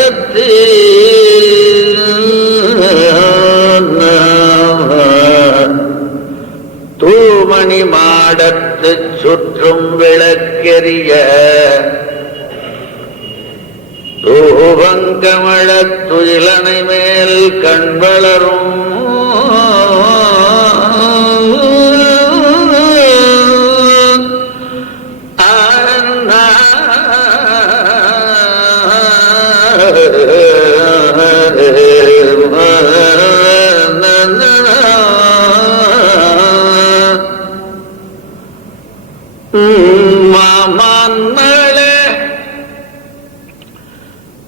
மாடத்து தூமணி மாடத்து சுற்றும் விளக்கெரிய தூவங்கமழத் துயிலனை மேல் கண் வளரும் மாமான்மளே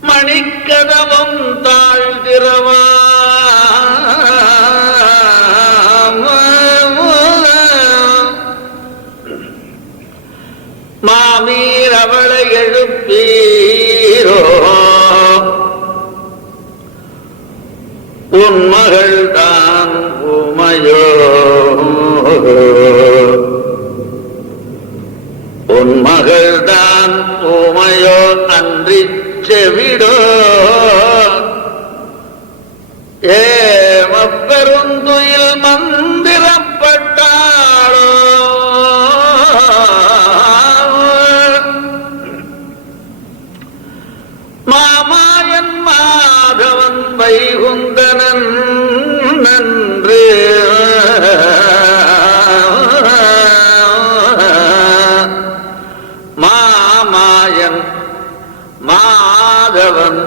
மணிக்கதவம் தாழ்திரவா மாமீர் அவளை எழுப்பீரோ உன் மகள் தான் உமையோ உன் மகள் தான் உமையோ அன்றி செவிடோ ஏமப்பெருந்துயில் மந்திரப்பட்டாளோ மாமாயன் மாதவன் வைகுந்தனன் நன்று மாமாயன் மாதவன்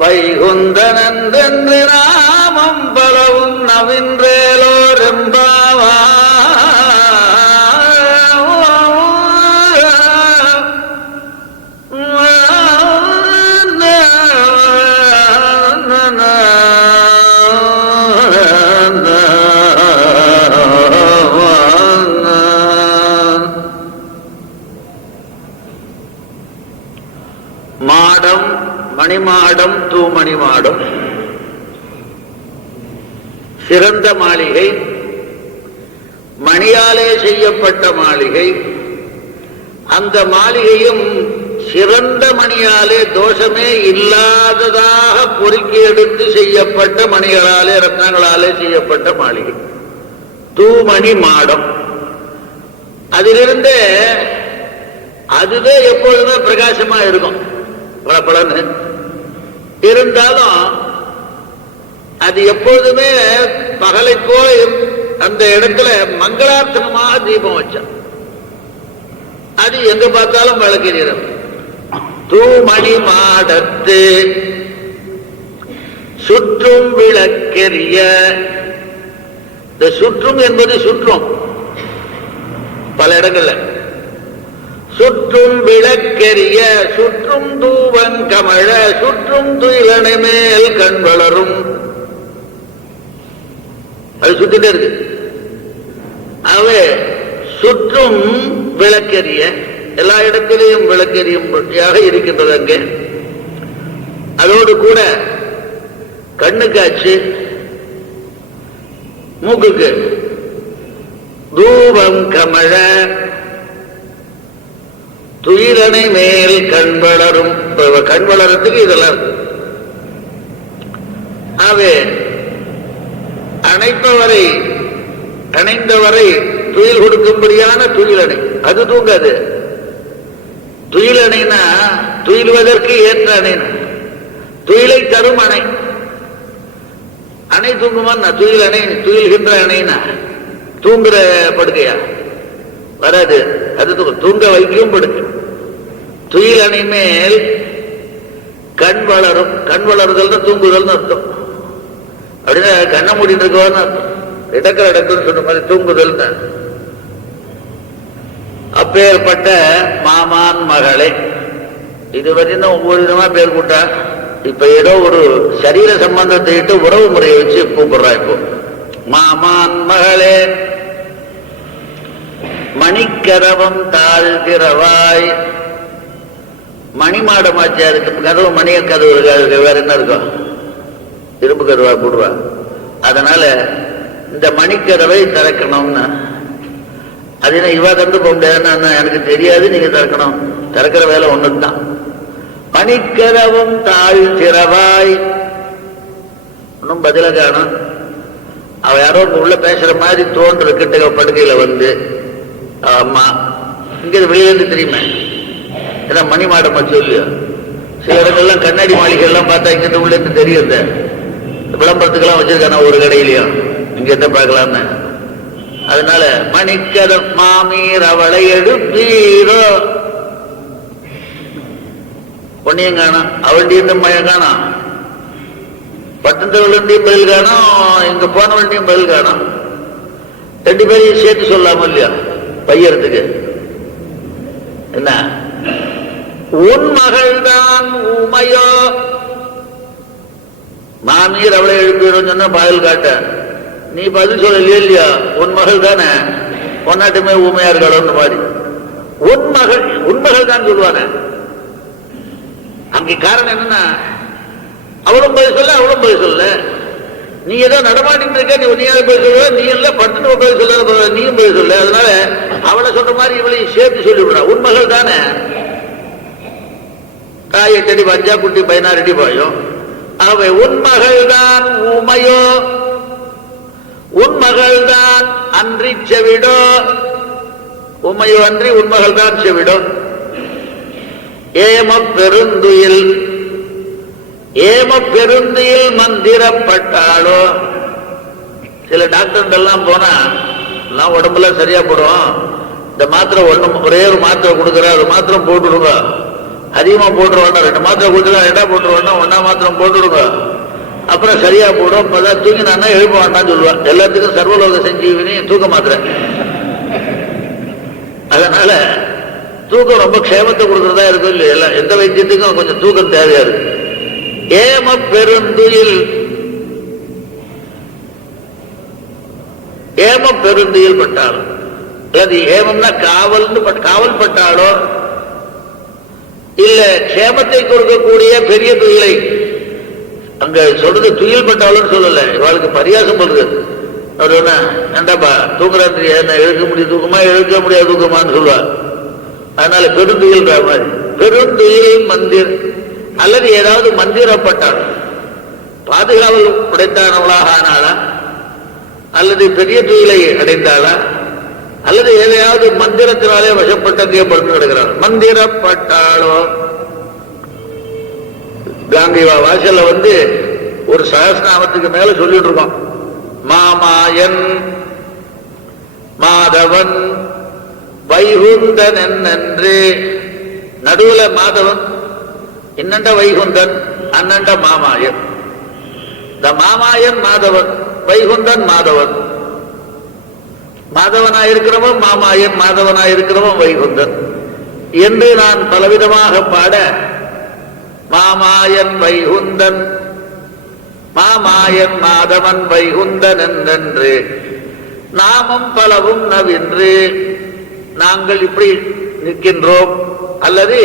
வைகுந்தனன்றென்று நாமம் பலவும் நவின்றேலோரெம்பாவா மாடம் மணிமாடம் தூமணி மாடம் சிறந்த மாளிகை, மணியாலே செய்யப்பட்ட மாளிகை. அந்த மாளிகையும் சிறந்த மணியாலே தோஷமே இல்லாததாக பொறுக்கி எடுத்து செய்யப்பட்ட மணிகளாலே ரத்னங்களாலே செய்யப்பட்ட மாளிகை தூமணி மாடம். அதிலிருந்தே அதுவே எப்பொழுதுமே பிரகாசமா இருக்கும், பளபளன்னு இருந்தாலும் அது எப்பொழுதுமே பகலை போய் அந்த இடத்துல மங்களார்த்தனமாக தீபம் வச்சான். அது எங்க பார்த்தாலும் விளக்கிறோம். தூமணி மாடத்து சுற்றும் விளக்கெரிய. இந்த சுற்றும் என்பது சுற்றும் பல இடங்கள்ல சுற்றும் விளக்கெரிய சுற்றும் தூவங்கமழ சுற்றும் துயிலனை மேல் கண் வளரும். அது சுத்திட்டே இருக்கு. அவை சுற்றும் விளக்கெரிய, எல்லா இடத்திலையும் விளக்கெரியும்படியாக இருக்கின்றது அங்கே. அதோடு கூட கண்ணுக்காச்சு, மூக்குக்கு தூவம் கமழ துயிலனை மேல் கண் வளரும். கண் வளரத்துக்கு இதெல்லாம் அவை அணைப்பவரை அணைந்தவரை துயில் கொடுக்கும்படியான துயிலணை. அது தூங்காது. துயிலணைனா துயிலுவதற்கு ஏற்ற அணை, துயிலை தரும் அணை. அணை தூங்குமான்னா துயில் அணை, துயில்கின்ற அணைனா தூங்குற படுக்கையா வராது. அது தூங்க வைக்கும் படுக்கை. துயில் அணை மேல் கண் வளரும். கண் வளருதல் தூங்குதல் அர்த்தம். அப்படின்னா கண்ண மூடிட்டு இருக்கவான்னு அர்த்தம். இடக்கிற இடக்குன்னு சொன்ன மாதிரி தூங்குதல் தான். அப்பேற்பட்ட மாமான் மகளே, இதுவரையும் ஒவ்வொரு விதமா பேர் கூட்டா. இப்ப ஏதோ ஒரு சரீர சம்பந்தத்தை இட்டு உறவு முறையை வச்சு கூப்பிடுறா. இப்போ மாமான் மகளே மணிக்கதவம் தாழ்கிறவாய். மணிமாடமாச்சா இருக்கு கதவு, மணிய கதவு இருக்கு. வேற என்ன இருக்கும்? இரும்பு கதவா போடுவா. அதனால இந்த மணிக்கதவை திறக்கணும்னா அது இவா தந்து போக முடியாதுன்னு எனக்கு தெரியாது. நீங்க திறக்கணும். திறக்கிற வேலை ஒண்ணுதான். பனிக்கரவும் தாழ் திறவாய். இன்னும் பதில காணும். அவ யாரோ உள்ள பேசுற மாதிரி தோன்ற கிட்ட படுக்கையில வந்து அம்மா இங்க வெளியிலிருந்து தெரியுமே, ஏன்னா மணி மாடமா சொல்லு. சில இடங்கள்லாம் கண்ணாடி மாளிகை எல்லாம் பார்த்தா இங்கிட்ட உள்ள இருந்து தெரியும். விளம்பரத்துக்கெல்லாம் வச்சிருக்கான ஒரு கடையிலையும் இங்க எந்த பார்க்கலாம்னு. அதனால மணிக்கர மாமீர் அவளை எழுப்பீரோ. பொன்னியம் காணும், அவள்கிட்டையும் மயம் காணும், பட்டந்தவள்டையும் பதில் காணும், இங்க போனவள்டையும் பதில் காணும். ரெண்டு பேரையும் சேர்த்து சொல்லாம இல்லையா பையறதுக்கு என்ன? உன் மகள் தான் உமையோ. மாமீர் அவளை எழுப்பிடும் சொன்ன பதில் காட்ட நீ பதில் சொல்லலையே இல்லையா? உன் மகள் தானே, பொன்னாட்டுமே ஊமையா இருக்காளோன்னு மாதிரி உன் மகள் தான் சொல்லுவானே. அங்கே காரணம் என்னன்னா, அவளும் பதில் சொல்ல அவளும் பதில் சொல்ல. நீ ஏதோ நடமாட்டின்னு இருக்க, நீ நீயாவது பதில் சொல்லுவ, நீ இல்ல பட்டுன்னு பதில் சொல்ல, நீயும் பதில் சொல்ல. அதனால அவளை சொல்ற மாதிரி இவளையும் சேர்த்து சொல்லிவிடுறா. உன் மகள் தானே, தாய் 8 அடி பஞ்சா, குட்டி 16 அடி பாயும். அவை உன் மகள் தான் உமையோ, உன் மகள் தான் அன்றி செவிடோ. உமையோ அன்றி உன் மகள் தான் செவிடோ. ஏம பெருந்துயில், ஏம பெருந்துயில் மந்திரப்பட்டாளோ. சில டாக்டர் எல்லாம் போனா எல்லாம் உடம்புல சரியா போடும். இந்த மாத்திரை ஒரே ஒரு மாத்திரை கொடுக்குற, அது மாத்திரம் போட்டுடுங்க. அதிகமா போட்டுருவாங்க, 2 மாத்திரை கொடுத்துருவா, 2 போட்டுருவாங்க, 1 மாத்திரம் போட்டுடுங்க, அப்புறம் சரியா போடும். இப்பதான் தூங்கினா எழுப்ப வேண்டாம்னு சொல்லுவான். எல்லாத்துக்கும் சர்வலோக செஞ்சீவினி தூக்க மாத்திரை. அதனால தூக்கம் ரொம்ப க்ஷேமத்தை கொடுக்கறதா இருக்கும் இல்லையா? எல்லாம் எந்த வைத்தியத்துக்கும் கொஞ்சம் தூக்கம் தேவையா இருக்கு. ஏம பெருந்துயில், ஏம பெருந்துயில் பட்டாளோ, அல்லது ஏமம்னா காவல் பட்டாளோ, இல்ல க்ஷேமத்தை கொடுக்கக்கூடிய பெரிய துயிலை. அங்க சொல்றது துயில் பட்டாலும் சொல்லல, இவளுக்கு பரியாசம் பண்றது. அவர் என்ன ஏண்டாப்பா தூங்குறான் எழுக்க முடியும் தூக்கமா, எழுக்க முடியாது தூக்கமான்னு சொல்லுவார். அதனால பெருந்துயில் மாதிரி பெருந்துயில் மந்திர், அல்லது ஏதாவது மந்திரப்பட்டாள், பாதுகாவல் உடைத்தானவளாக ஆனாளா, அல்லது பெரிய துயிலை அடைந்தாளா, அல்லது எதையாவது மந்திரத்தினாலே வசப்பட்டங்கே படுத்து கிடக்கிறாள். மந்திரப்பட்டாளோ. காந்திவா வாசல்ல வந்து ஒரு சகஸ்நாமத்துக்கு மேல சொல்லிட்டு இருக்கோம். மாமாயன் மாதவன் வைகுந்தன் என்று. நடுவுல மாதவன், இன்னண்ட வைகுந்தன், அண்ணண்ட மாமாயன். இந்த மாமாயன் மாதவன், வைகுந்தன் மாதவன். மாதவனாயிருக்கிறவன் மாமாயன், மாதவனாயிருக்கிறவன் வைகுந்தன் என்று நான் பலவிதமாக பாட, மாமாயன் வைகுந்தன், மாமாயன் மாதவன் வைகுந்தன் என்றென்று நாமம் பலவும் நவின்று நாங்கள் இப்படி நிற்கின்றோம். அல்லது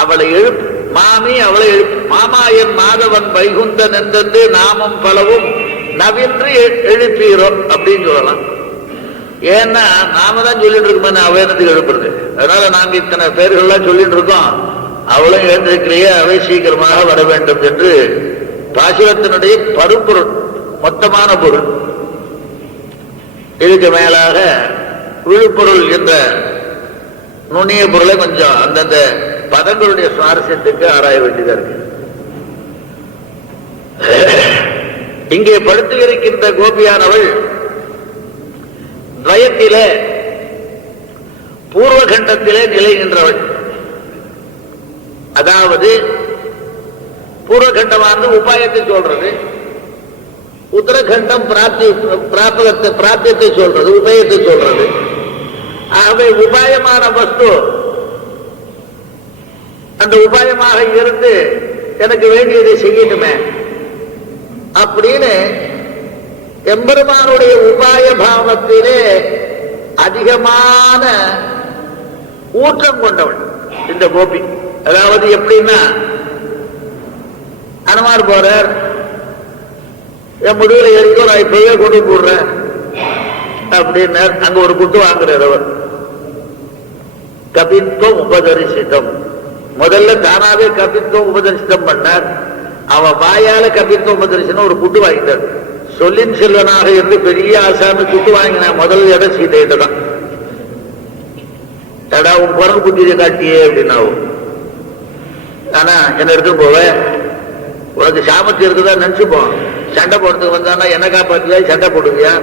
அவளை எழுப்பு, மாமி அவளை எழுப்பு, மாமாயன் மாதவன் வைகுந்தன் என்றென்று நாமம் பலவும் நவின்று எழுப்பீரோம் அப்படின்னு சொல்லலாம். ஏன்னா நாம தான் சொல்லிட்டு இருக்கோம், அவையனத்துக்கு எழுப்புறது. அதனால நாங்க இத்தனை பேர்கள்லாம் சொல்லிட்டு இருக்கோம், அவளும் எழுந்திருக்கிறையே, அவை சீக்கிரமாக வர வேண்டும் என்று பாசுரத்தினுடைய பருப்பொருள், மொத்தமான பொருள். இதுக்கு மேலாக விழுப்பொருள் என்ற நுண்ணிய பொருளை கொஞ்சம் அந்தந்த பதங்களுடைய சுவாரஸ்யத்துக்கு ஆராய வேண்டியதா இருக்கு. இங்கே படுத்து இருக்கின்ற கோபியானவள் துவயத்திலே பூர்வகண்டத்திலே நிலைகின்றவள். அதாவது பூர்வகண்டமானது உபாயத்தை சொல்றது, உத்தரகண்டம் பிராபியத்தை சொல்றது, உபாயத்தை சொல்றது. ஆகவே உபாயமான வஸ்து அந்த உபாயமாக இருந்து எனக்கு வேண்டியதை செய்யட்டுமே அப்படின்னு எம்பெருமானுடைய உபாய பாவத்திலே அதிகமான ஊற்றம் கொண்டவள் இந்த கோபி. அதாவது எப்படின்னா, அனுமார் போறார், என் முடிவுல ஏறிக்கோ, நான் இப்பவே கொண்டு போடுறேன் அப்படின்னு அங்க ஒரு குட்டு வாங்குறார் அவர். கபித்வம் உபதரிசிதம், முதல்ல தானாவே கபித்துவம் உபதர்சனம் பண்ணார். அவன் வாயால கபித்துவம் உபதர்சனம் ஒரு குட்டு வாங்கிட்டார். சொல்லின் செல்வனாக இருந்து பெரிய ஆசாமி குட்டு வாங்கின முதல் இடம் சீதையிட்ட தான். எடா உன் குரங்கு புத்தியை காட்டியே அப்படின்னாவும். ஆனா என்ன எடுத்து போவ, உனக்கு சாமர்த்தியம் இருக்குதா நினைச்சுப்போம். சண்டை போடுறதுக்கு வந்தானா என்ன காப்பாத்தியா, சண்டை போடுவியா?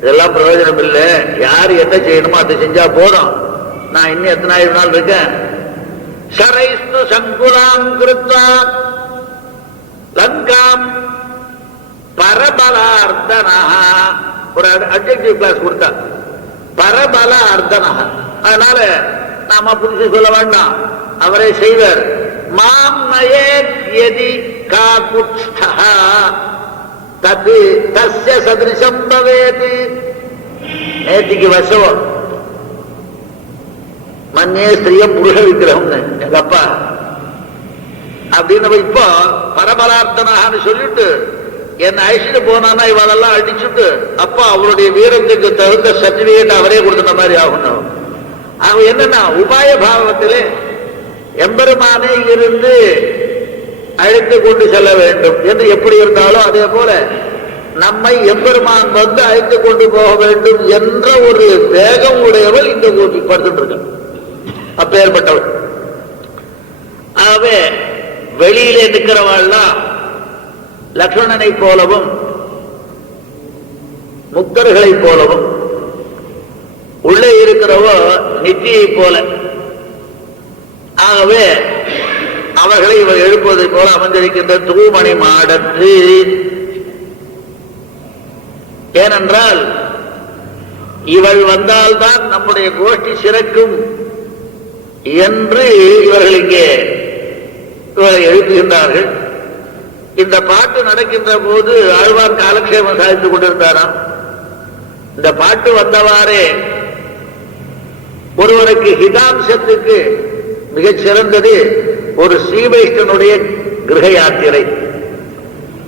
இதெல்லாம் பிரயோஜனம் இல்லை. யாரு என்ன செய்யணுமோ அதை செஞ்சா போதும். நான் இன்னும் எத்தனை ஆயிரம் நாள் இருக்கேன். சரைஸ்து சங்குலாம் கிருத்வா லங்காம் பரபலார்த்தனா. ஒரு அட்ஜெக்டிவ் கிளாஸ் கொடுத்தா பரபல அர்த்தனா. அதனால நாம புரிச்சு சொல்ல வேண்டாம், அவரே செய்வர். மாம் நயேத்யதி காகுத்ஸ்தஹ தத் தஸ்ய சத்ருஷம் பவேத். நேத்திக்கு வசவம் மன்னே ஸ்திரியம் புருஷ விக்கிரகம் எங்க அப்பா அப்படின்னு இப்போ பரபலார்த்தனான்னு சொல்லிட்டு என்ன அழிச்சுட்டு போனான்னா இவளெல்லாம் அடிச்சுட்டு அப்பா அவருடைய வீரத்துக்கு தகுந்த சர்டிபிகேட் அவரே கொடுத்த மாதிரி ஆகணும். அவன் என்னன்னா உபாய பாவத்திலே எம்பெருமானே இருந்து அழைத்து கொண்டு செல்ல வேண்டும் என்று எப்படி இருந்தாலும் அதே போல நம்மை எம்பெருமான் வந்து அழைத்து கொண்டு போக வேண்டும் என்ற ஒரு வேகம் உடையவள் இந்த கோபி படுத்துட்டு இருக்க. அப்பேற்பட்டவள். ஆகவே வெளியிலே நிற்கிறவாள்லாம் லக்ஷ்மணனை போலவும் முக்தர்களை போலவும், உள்ளே இருக்கிறவோ நித்தியை போல. ஆகவே அவர்களை இவர் எழுப்புவதை போல அமைந்திருக்கின்ற தூமணி மாடத்து. ஏனென்றால் இவள் வந்தால்தான் நம்முடைய கோஷ்டி சிறக்கும் என்று இவர்கள் இங்கே இவரை எழுப்புகின்றார்கள். இந்த பாட்டு நடக்கின்ற போது ஆழ்வார் காலக்ஷேமம் சாதித்துக் கொண்டிருந்தாராம். இந்த பாட்டு வந்தவாறே ஒருவருக்கு ஹிதாம்சத்துக்கு மிகச் சிறந்தது ஒரு ஸ்ரீவைஷ்ணனுடைய கிரக யாத்திரை.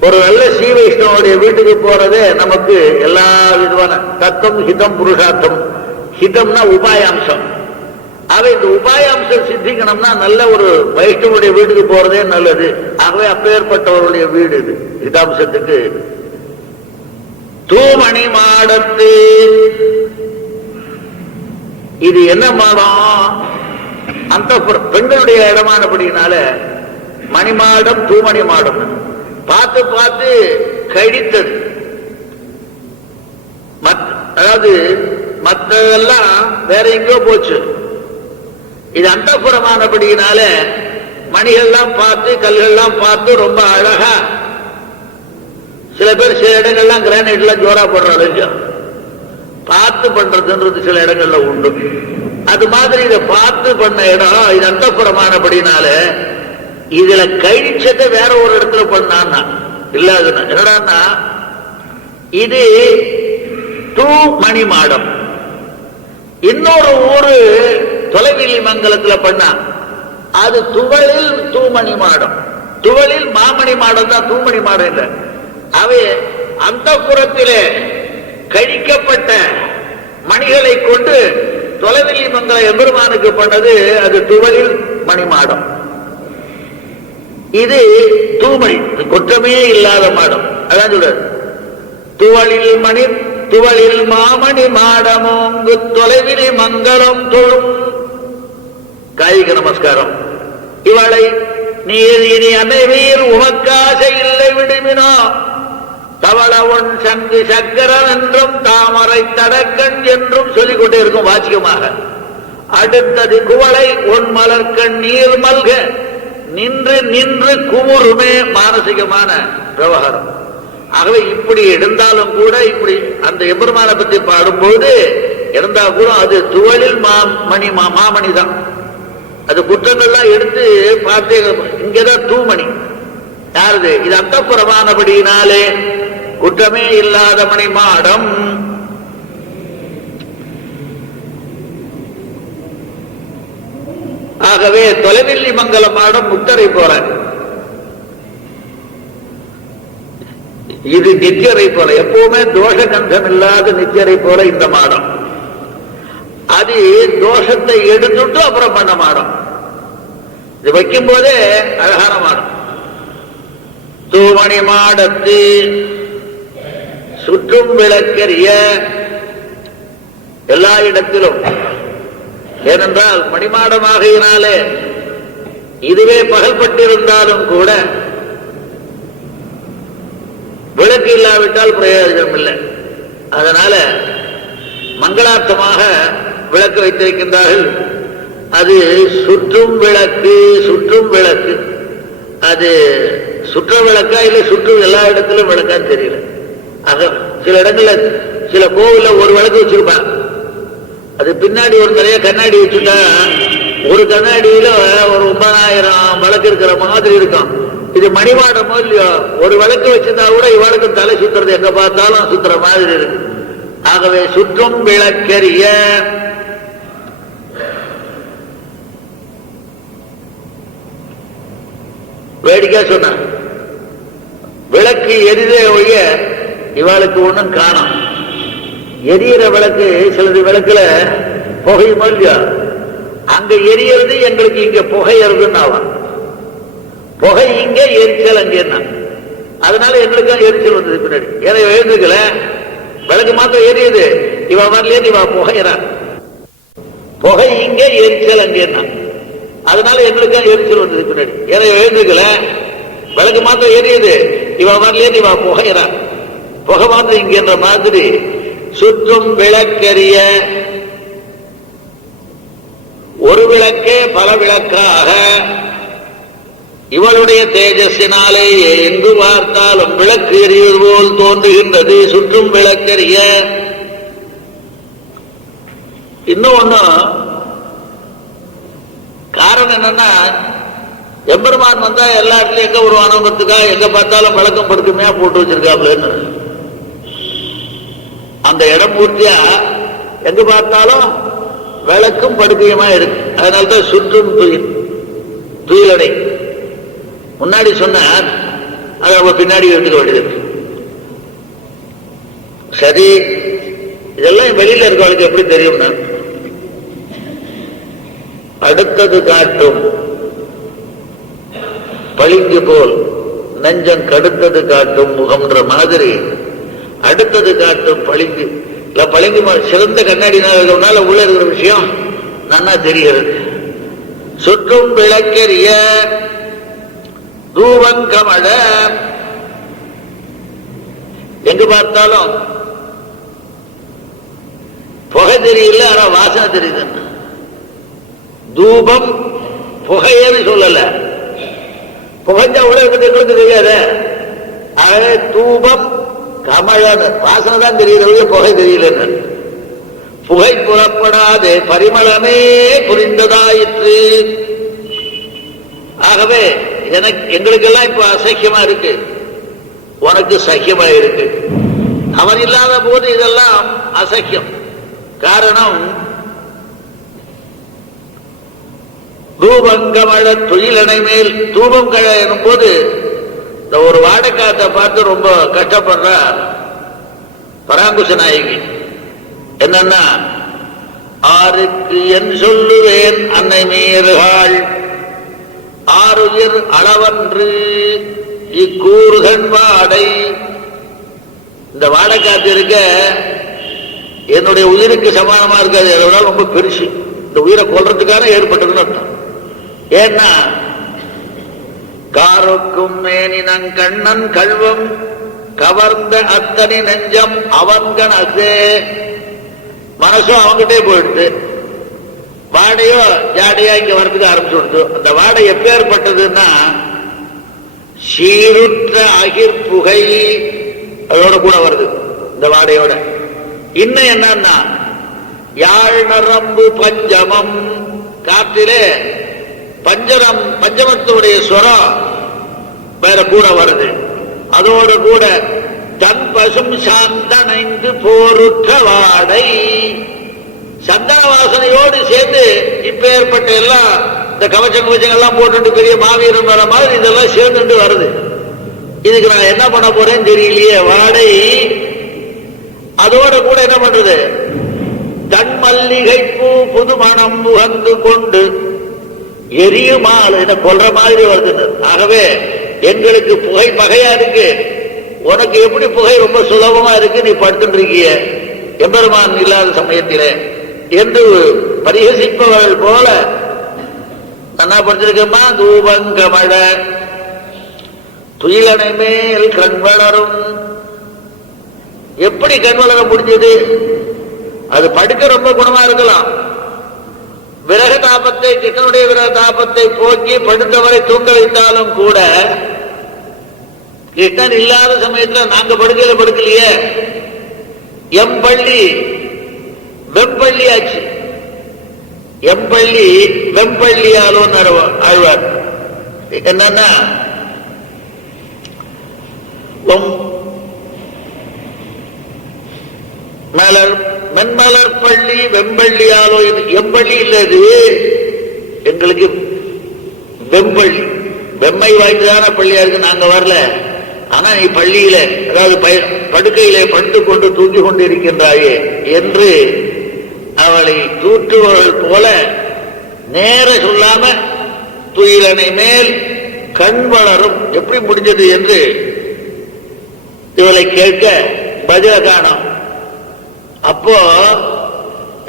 ஒரு நல்ல ஸ்ரீவைஷ்ணவனுடைய வீட்டுக்கு போறதே நமக்கு எல்லா விதமான தத்துவம் ஹிதம் புருஷார்த்தம். ஹிதம்னா உபாயாம்சம். ஆகவே இந்த உபாயாம்சம் சித்திக்கணும்னா நல்ல ஒரு வைஷ்ணவனுடைய வீட்டுக்கு போறதே நல்லது. ஆகவே அப்பேற்பட்டவருடைய வீடு இது ஹிதாம்சத்துக்கு. தூமணி மாடத்து. இது என்ன மாடம்? அந்த பெண்களுடைய இடமானபடினால மணிமாடம் தூமணி மாடம். பார்த்து பார்த்து கழித்தது. அதாவது மற்றதெல்லாம் வேற எங்கோ போச்சு. இது அந்தப்புறமானபடினால மணிகள்லாம் பார்த்து கல்கள்லாம் பார்த்து ரொம்ப அழகா. சில பேர் சில இடங்கள்லாம் கிரானைட்ல ஜோரா போடுறாங்க. பார்த்து பண்றதுன்றது சில இடங்கள்ல உண்டு. அது மாதிரி இதை பார்த்து பண்ண இடம் இது அந்தப்புறமானபடினால இதுல கழிச்சதை வேற ஒரு இடத்துல பண்ணான்னா இல்ல. அது என்னடான்னா இது தூமணி மாடம். இன்னொரு ஊரு தொலைவிலி மங்கலத்துல பண்ணா அது துவளில் தூமணி மாடம். துவளில் மாமணி மாடம் தான், தூமணி மாடம் இல்லை. அவை அந்த புறத்திலே கழிக்கப்பட்ட மணிகளை கொண்டு தொலைவிலி மங்கல எம்பெருமானுக்கு பண்ணது அது துவளில் மணிமாடம். இது தூமணி, குற்றமே இல்லாத மாடம். அதான் சொல்றாரு துவளில் மணி துவளில் மாமணி மாடமோங்கு தொலைவிலி மங்களம் தொழும். காய்க நமஸ்காரம். இவளை நீர் இனி அனைவீர் உமக்காசை இல்லை விடுமினோ தவள ஒன் சங்கு சக்கரம் என்றும் தாமரை தடக்கண் என்றும் சொல்லிக் கொண்டே இருக்கும் வாச்சிகமாக. அடுத்தது குவளை ஒன் மலர்கண் நீர் மல்க நின்று நின்று குமுறுமே மானசிகமான விவகாரம். ஆகவே இப்படி இருந்தாலும் கூட இப்படி அந்த எம்பெருமானை பற்றி பாடும்போது இருந்தா கூட அது துவளில் மணி மாமணி தான். அது குற்றங்கள்லாம் எடுத்து பார்த்து இங்கதான் தூமணி. யாருது? இது அந்தப்புறமானபடியினாலே குற்றமே இல்லாத மணி மாடம். ஆகவே தொலைவில்லி மங்கல மாடம் முக்தரை போல, இது நித்தியரை போல, எப்பவுமே தோஷ கந்தம் இல்லாத நித்தியரை போல இந்த மாடம். அது தோஷத்தை எடுத்துட்டு அப்புறம் பண்ண மாடம். இது வைக்கும் போதே அழகான மாடம். தூமணி மாடத்து சுற்றும் விளக்கெரிய எல்லா இடத்திலும். ஏனென்றால் மணிமாடமாகையினாலே இதுவே பகல்பட்டிருந்தாலும் கூட விளக்கு இல்லாவிட்டால் பிரயோஜனம் இல்லை. அதனால மங்களார்த்தமாக விளக்கு வைத்திருக்கின்றார்கள். அது சுற்றும் விளக்கு. சுற்றும் விளக்கு அது சுற்ற விளக்கா இல்லை சுற்றும் எல்லா இடத்திலும் விளக்கான்னு தெரியல. ஆக சில இடங்கள்ல சில கோவில்ல ஒரு விளக்கு வச்சிருப்பாங்க, அது பின்னாடி ஒரு நிறைய கண்ணாடி வச்சுட்டா ஒரு கண்ணாடியில ஒரு 9,000 விளக்கு இருக்கிற மாதிரி இருக்கும். இது மணிமாடமோ இல்லையோ, ஒரு விளக்கு வச்சிருந்தா கூட இவளுக்கு தலை சுத்துறது எங்க பார்த்தாலும் சுத்துற மாதிரி இருக்கு. ஆகவே சுற்றும் விளக்கெரிய வேடிக்கை சொன்ன விளக்கு எரிதே ஒழிய இவளுக்கு ஒண்ணும் காணும். எரியிற விளக்கு சிலது விளக்குல புகையுமோ இல்லையா, அங்க எரியறது எங்களுக்கு இங்க புகையறதுன்னு ஆகும். புகை இங்க எரிச்சல் அங்க என்ன, அதனால எங்களுக்கு எரிச்சல் வந்தது பின்னாடி. ஏன்னா எழுந்துக்கல விளக்கு மாத்திரம் எரியுது, இவ வரலையே இவ புகையிறான். புகை இங்க எரிச்சல் அங்க என்ன, அதனால எங்களுக்கு எரிச்சல் வந்தது பின்னாடி. ஏன்னா எழுந்துக்கல விளக்கு மாத்திரம் எரியுது, இவ வரலையே இவ புகையிறான். புகை மாத்திரம் இங்கன்ற மாதிரி சுற்றும் விளக்கெரிய ஒரு விளக்கே பல விளக்காக இவளுடைய தேஜஸினாலே எங்கு பார்த்தாலும் விளக்கு எரிவது போல் தோன்றுகின்றது. சுற்றும் விளக்கெரிய. இன்னும் ஒண்ணு காரணம் என்னன்னா, எம்பெருமான் வந்தா எல்லா இடத்துலயும் எங்க உருவானதுக்கா எங்க பார்த்தாலும் விளக்கம் படுக்குமையா போட்டு வச்சிருக்காப்லன்னு அந்த இடம் பூர்த்தியா எங்க பார்த்தாலும் விளக்கும் படுக்கையுமா இருக்கு. அதனால்தான் சுற்றும் துயில் துயிலடை. முன்னாடி சொன்னார், அதை அவ பின்னாடி எடுத்துக்க வேண்டியது. சரி, இதெல்லாம் வெளியில இருக்கவளுக்கு எப்படி தெரியும்னா, அடுத்தது காட்டும் பளிங்கு போல் நெஞ்சம் கடுத்தது காட்டும் முகம்ன்ற மாதிரி அடுத்தது காட்டும் பளிங்கு இல்ல பளிங்கு சிறந்த கண்ணாடினால உள்ள இருக்கிற விஷயம் நன்னா தெரிகிறது. சுற்றும் விளக்கெரிய தூவங்கமழ எங்கு பார்த்தாலும் புகை தெரியல, ஆனா வாசனை தெரியுது. தூபம் புகையன்னு சொல்லல, புகைஞ்சா உள்ள இருக்கிறது எங்களுக்கு தெரியாத. தூபம் கமழன்னு வாசனை தான் தெரியுது, புகை தெரியல. புகை புறப்படாதே பரிமளமே புரிந்ததாயிற்று. ஆகவே எங்களுக்கெல்லாம் இப்ப அசக்கியமா இருக்கு, உனக்கு சக்கியமா இருக்கு. அவன் இல்லாத போது இதெல்லாம் அசக்கியம். காரணம், தூபங்கமழ துயிலணை மேல் தூபம் கழ எனும் போது இந்த ஒரு வாடக்காத்தை பார்த்து ரொம்ப கஷ்டப்படுற பராங்குச நாயகி என்னன்னா, ஆருக்கு என் சொல்லுவேன் அன்னை மீறுகாள் ஆறுயிர் அளவன்று இக்கூறுகண் வாடை. இந்த வாடக்காத்து இருக்க என்னுடைய உயிருக்கு சமானமா இருக்காது, எவ்வளவு ரொம்ப பெருசு. இந்த உயிரை கொல்றதுக்கான ஏற்பட்டதுன்னு அர்த்தம். ஏன்னா காருக்கும் மேனினங் கண்ணன் கல்வம் கவர்ந்த அத்தனி நெஞ்சம் அவன்கண் அசே. மனசும் அவங்கிட்டே போயிடுது, வாடையோ ஜாடையா இங்க வரதுக்கு ஆரம்பிச்சு கொடுத்து. அந்த வாடை எப்பேற்பட்டதுன்னா, சீருற்ற அகிர்புகை அதோட கூட வருது இந்த வாடையோட. இன்னும் என்னன்னா, யாழ் நரம்பு பஞ்சமம் காற்றிலே பஞ்சரம் பஞ்சமத்துடைய சுரம் வேற கூட வருது. அதோடு கூட தன் பசும் சாந்தனைந்து போருற்ற வாடை சந்தன வாசனையோடு சேர்ந்து இப்ப ஏற்பட்ட எல்லாம் இந்த கவச்சங்கள்லாம் போட்டு பெரிய மாவீரன் வர மாதிரி இதெல்லாம் சேர்ந்துட்டு வருது. இதுக்கு நான் என்ன பண்ண போறேன்னு தெரியலையே. வாடை அதோட கூட என்ன பண்றது, தன் மல்லிகை பூ புது மனம் முகந்து கொண்டு எரியுமா என்ன கொல்ற மாதிரி வருது. ஆகவே எங்களுக்கு புகை பகையா இருக்கு, உனக்கு எப்படி புகை ரொம்ப சுலபமா இருக்கு, நீ படுத்துட்டு இருக்கிய எம்பெருமான் இல்லாத சமயத்திலே என்று பரிகசிப்பவர்கள் போல என்ன படிச்சிருக்கமா, தூபங்கமழ துயிலனை மேல் கண் வளரும். எப்படி கண் வளர முடிஞ்சது? அது படுக்க ரொம்ப குணமா இருக்கலாம். விரக தாபத்தை, கிருஷ்ணனுடைய விரக தாபத்தை போக்கி படுத்தவரை தூங்க வைத்தாலும் கூட கிருஷ்ணன் இல்லாத சமயத்தில் நாங்க படுக்கையில படுக்கலையே, எம்பள்ளி வெம்பள்ளி ஆச்சு. எம்பள்ளி வெம்பள்ளியாலும் ஆழ்வார். என்னன்னா மலர் மென்மலர் பள்ளி வெம்பள்ளியாலோ, எம்பள்ளி இல்லது எங்களுக்கு வெம்பள்ளி, வெம்மை வாய்ந்ததான பள்ளியா இருக்கு, நாங்க வரல. ஆனா நீ பள்ளியில, அதாவது படுக்கையிலே படுத்துக் கொண்டு தூங்கி கொண்டு இருக்கின்றாயே என்று அவளை தூற்றுவர்கள் போல நேர சொல்லாம துயிலனை மேல் கண் வளரும் எப்படி முடிஞ்சது என்று இவளை கேட்க பதில காணோம். அப்போ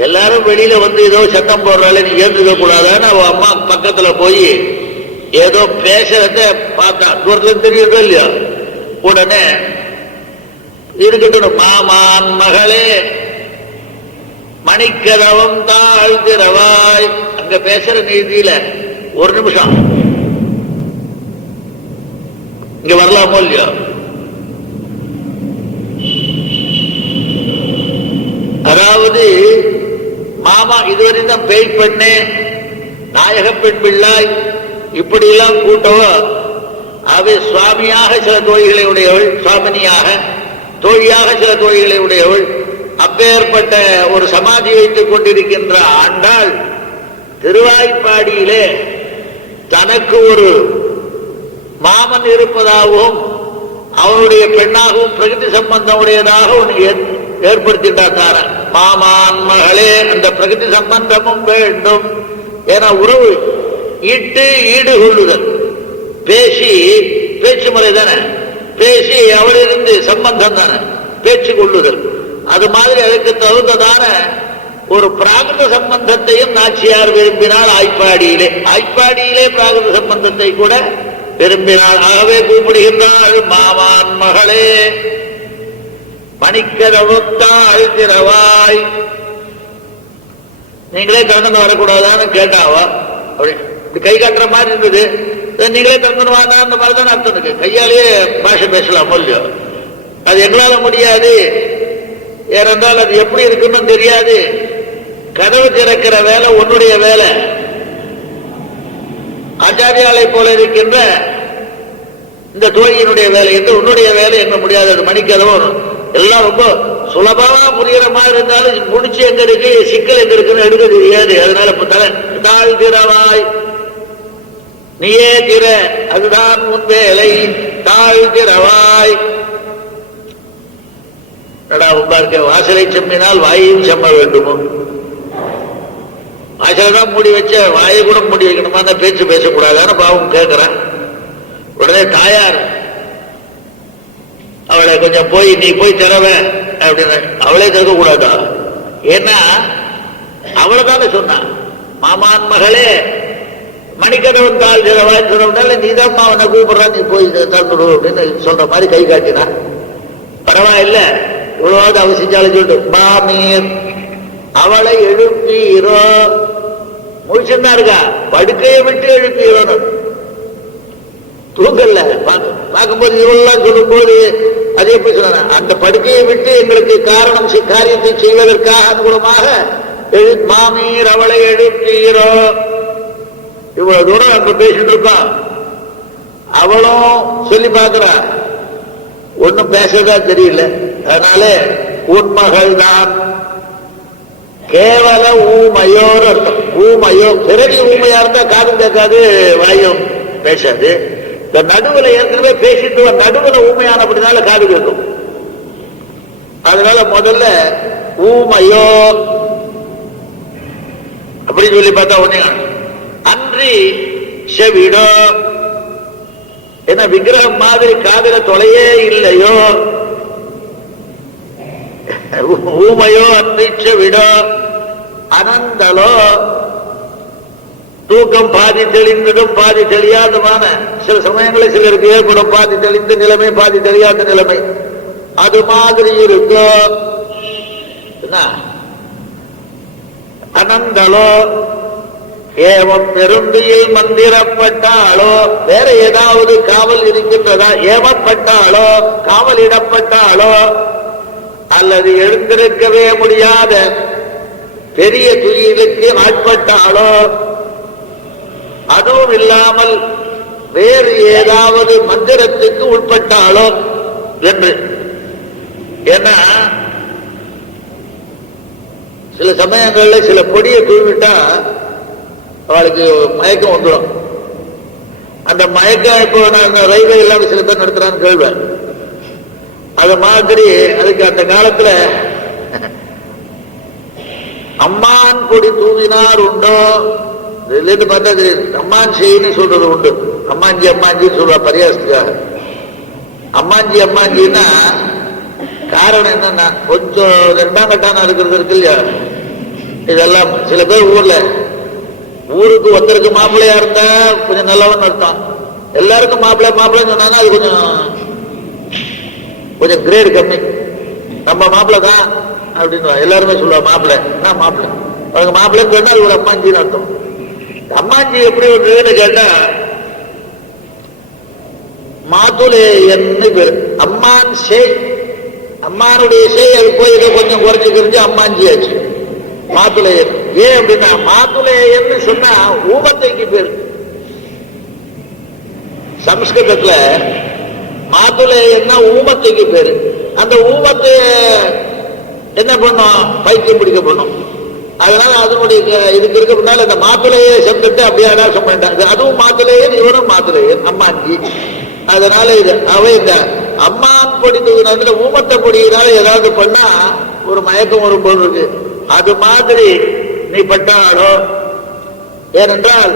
எல்லாரும் வெளியில வந்து ஏதோ சத்தம் போடுறாள், நீ ஏந்துக்க கூடாதான்னு அவ அம்மா பக்கத்துல போய் ஏதோ பேசுறத பார்த்தா, தூரத்துல தெரியுதோ இல்லையோ, உடனே இருக்கட்டும் மாமான் மகளே மணிக்கதவம் தாழ்த்திரவாய், அங்க பேசுற நீதியில ஒரு நிமிஷம் இங்க வரலாமோ இல்லையோ. அதாவது மாமா இதுவரை தான் பேய் பெண்ணே, நாயக பெண் பிள்ளாய் இப்படி எல்லாம் கூட்டவோ, அவை சுவாமியாக சில தோழிகளை உடையவள், சுவாமினியாக தோழியாக சில தோழிகளை உடையவள், அப்பேற்பட்ட ஒரு சமாதி வைத்துக் கொண்டிருக்கின்ற ஆண்டாள் திருவாய்ப்பாடியிலே தனக்கு ஒரு மாமன் இருப்பதாகவும் அவனுடைய பெண்ணாகவும் பிரகிருதி சம்பந்தம் உடையதாக ஒன்று ஏற்படுத்திட்டார். மாமான் மகளே, அந்த பிரகிருதி சம்பந்தமும் வேண்டும். ஏன்னா உறவு இட்டு ஈடு கொள்ளுதல், பேசி பேச்சு முறை தானே, பேசி அவளிருந்து சம்பந்தம் தானே பேச்சு கொள்ளுதல். அது மாதிரி அதுக்கு தகுந்ததான ஒரு பிராகிருத சம்பந்தத்தையும் நாச்சியார் விரும்பினாள். ஆய்ப்பாடியிலே பிராகிருத சம்பந்தத்தை கூட விரும்பினாள். ஆகவே கூப்பிடுகின்றாள், மாமான் மகளே மணிக்கதவுத்தாள் திறவாய். நீங்களே திறந்து வரக்கூடாதான்னு கேட்டாவா, அப்படி கை காட்டுற மாதிரி இருந்தது. நீங்களே திறந்து வாங்க, அந்த மாதிரி தான் அர்த்தம் இருக்கு. கையாலேயே பாஷை பேசலாம் இல்லையோ, அது எங்களால முடியாது. ஏனென்றால் அது எப்படி இருக்குன்னு தெரியாது. கதவு திறக்கிற வேலை உன்னுடைய வேலை. ஆச்சாரியாலை போல இருக்கின்ற இந்த தோழியினுடைய வேலை என்று உன்னுடைய வேலை என்ன முடியாது. அது மணிக்கதவும் எல்லாம் ரொம்ப சுலபமா புரிகிற மாதிரி இருந்தாலும் முடிச்சு எங்க இருக்கு, சிக்கல் எங்க இருக்குன்னு எடுக்க தெரியாது. அதனால தாழ் திறவாய், நீயே திற, அதுதான் உன் வேலை, தாழ் திறவாய். வாசலை செம்மினால் வாயையும் செம்ம வேண்டுமோ? வாசலை தான் மூடி வச்ச வாயை கூட மூடி வைக்கணுமா? அந்த பேச்சு பேசக்கூடாதான்னு பாவம் கேட்கிறேன். உடனே தாயார் அவளை கொஞ்சம் போய் நீ போய் தரவ அப்படின்னு அவளே திறக்க கூடாதா? ஏன்னா அவளை தானே சொன்னான், மாமான் மகளே மணிக்கதவன் தாழ் திறவாய் சொன்னால நீதான் அவனை கூப்பிடுறான், நீ போய் தந்துடு அப்படின்னு சொல்ற மாதிரி கை காட்டினா. பரவாயில்ல, இவ்வளவாவது அவ செஞ்சாலும் சொல்லிட்டு மாமீர் அவளை எழுப்பீரோ, முடிச்சுன்னா இருக்கா, படுக்கையை விட்டு எழுப்பீரோன்னு தூங்கல்ல. பார்க்கும்போது இவெல்லாம் சொல்லும் போது அது எப்படி சொன்ன, அந்த படுக்கையை விட்டு எங்களுக்கு காரணம் காரியத்தை செய்வதற்காக அனுகூலமாக மாமீர் அவளை எழுப்பீரோ. இவ்வளவு தூரம் அங்க பேசிட்டு இருக்கோம். அவளும் சொல்லி பார்க்கிறா, ஒன்னும் பேசதா தெரியல. அதனால உன்மகள் தான் கேவல ஊமையோர் அர்த்தம். ஊமையோ பிறகு ஊமையா இருந்தா காதும் கேட்காது, வாயும் பேசாது. இந்த நடுவுல ஏற்கனவே பேசிட்டு நடுவுல ஊமையான அப்படினால காது கேட்கும். அதனால முதல்ல ஊமையோ அப்படின்னு சொல்லி பார்த்தா ஒண்ணே அன்று மாற்றி செவிடோ, என்ன விக்கிரகம் மாதிரி காதுல தொலையே இல்லையோ, ஊமையோ அன்றி செவிடோ, அனந்தலோ, தூக்கம் பாதி தெளிந்ததும் பாதி தெளியாதமான சில சமயங்களில் சிலருக்கு ஏற்படும் பாதி தெளிந்த நிலைமை பாதி தெரியாத நிலைமை, அது மாதிரி இருக்கும். அனந்தலோ, ஏவம் பெருந்தியில் மந்திரப்பட்டாலோ, வேற ஏதாவது காவல் இருக்கின்றதா, ஏவப்பட்டாலோ காவலிடப்பட்டாலோ, அல்லது எழுந்திருக்கவே முடியாத பெரிய துயிலுக்கு ஆட்பட்டாலோ, அதுவும் இல்லாமல் வேறு ஏதாவது மந்திரத்துக்கு உட்பட்டாலோ என்று. ஏன்னா சில சமயங்கள்ல சில பொடியை தூவிட்டா அவளுக்கு மயக்கம் வந்துடும். அந்த மயக்கம் இப்போ நான் ரயில்வே இல்லாம சில பேர் நடத்துறான்னு கேள்வேன். அது மாதிரி அதுக்கு அந்த காலத்துல அம்மான் பொடி தூவினார் உண்டோ, இதுல இருந்து பார்த்தா தெரியுது. அம்மான் செய்யின்னு சொல்றது உண்டு. அம்மாஞ்சி அம்மாஞ்சின்னு சொல்லுவா பரியாசத்துக்காக. அம்மாஞ்சி அம்மாஞ்சின்னா காரணம் என்னன்னா கொஞ்சம் ரெண்டாம் கட்டான இருக்கிறது இருக்கு இல்லையா, இதெல்லாம் சில பேர் ஊர்ல ஊருக்கு ஒருத்தருக்கு மாப்பிள்ளையா இருந்தா கொஞ்சம் நல்லவன் அர்த்தம். எல்லாருக்கும் மாப்பிள்ளை மாப்பிள்ளைன்னு சொன்னா அது கொஞ்சம் கிரேடு கம்மி. நம்ம மாப்பிள்ளை தான் அப்படின்னு எல்லாருமே சொல்லுவா. மாப்பிள்ளை நான் மாப்பிள்ளை, அவருக்கு மாப்பிள்ளைன்னு சொன்னா அது ஒரு அம்மாஞ்சின்னு அர்த்தம். அம்மாஞ்சி எப்படி ஒன்றுன்னு கேட்டா மாதுலேயன்னு பேரு. அம்மான் செய், அம்மானுடைய செய் அது போய் இதை கொஞ்சம் குறைச்சு தெரிஞ்சு அம்மாஞ்சியாச்சு மாதுலேயன். ஏன் அப்படின்னா மாதுலேயன்னு சொன்னா ஊமத்தைக்கு பேரு. சம்ஸ்கிருதத்துல மாதுலேயன்னா ஊமத்தைக்கு பேரு. அந்த ஊமத்தை என்ன பண்ணும், பைத்தியம் பிடிக்க பண்ணும். அதனால அதனுடைய இதுக்கு இருக்க முன்னால இந்த மாத்துளையே சப்தத்தை அப்படியே அடாசம் பண்ணிட்டாங்க. அதுவும் மாத்துளையன், இவனும் மாத்துளையன், அம்மாஞ்சி. அதனால இது அவை இந்த அம்மான் பொடி தூக்கின ஊமத்தை பொடியினால ஏதாவது பண்ணா ஒரு மயக்கம் வரும் போல் இருக்கு. அது மாதிரி நீ பட்டாளோ, ஏனென்றால்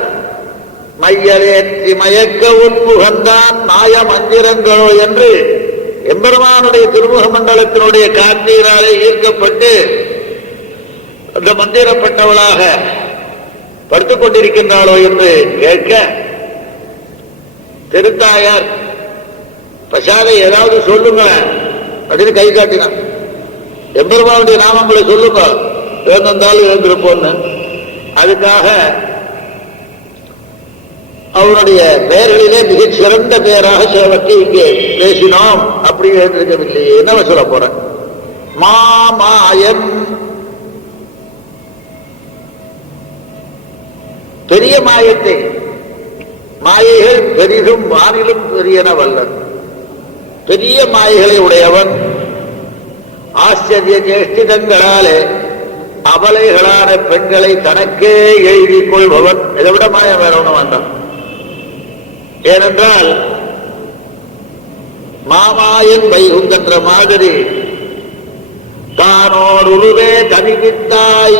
மையலேற்றி மயக்க உன்முகந்தான் மாய மந்திரங்களோ என்று எம்பெருமானுடைய திருமுக மண்டலத்தினுடைய காந்தீராலே ஈர்க்கப்பட்டு அந்த மந்திரப்பட்டவளாக படுத்துக் கொண்டிருக்கின்றாளோ என்று கேட்க, திருத்தாயார் பசாதை ஏதாவது சொல்லுங்க அப்படின்னு கை காட்டினான். எம்பெருமானுடைய நாமங்களை சொல்லுங்க, எழுந்தாலும் எழுந்திருப்போன்னு. அதுக்காக அவருடைய பெயர்களிலே மிகச் சிறந்த பெயராக சிலவற்றை இங்கே பேசினோம். அப்படி எழுந்திருக்கவில்லையே, என்ன சொல்ல போறேன். மாமாயன், பெரிய மாயத்தை, மாயைகள் பெரிதும் வானிலும் பெரியனவல்லன், பெரிய மாயைகளை உடையவன். ஆச்சரிய சேஷ்டிதங்களாலே அபலைகளான பெண்களை தனக்கே எழுதிக் கொள்பவன். இதை விட மாயம் வேற ஒண்ணு வேண்டாம். ஏனென்றால் மாமாயன் வைகுந்தன்ற மாதிரி தானோர் உருவே தனிவித்தாய்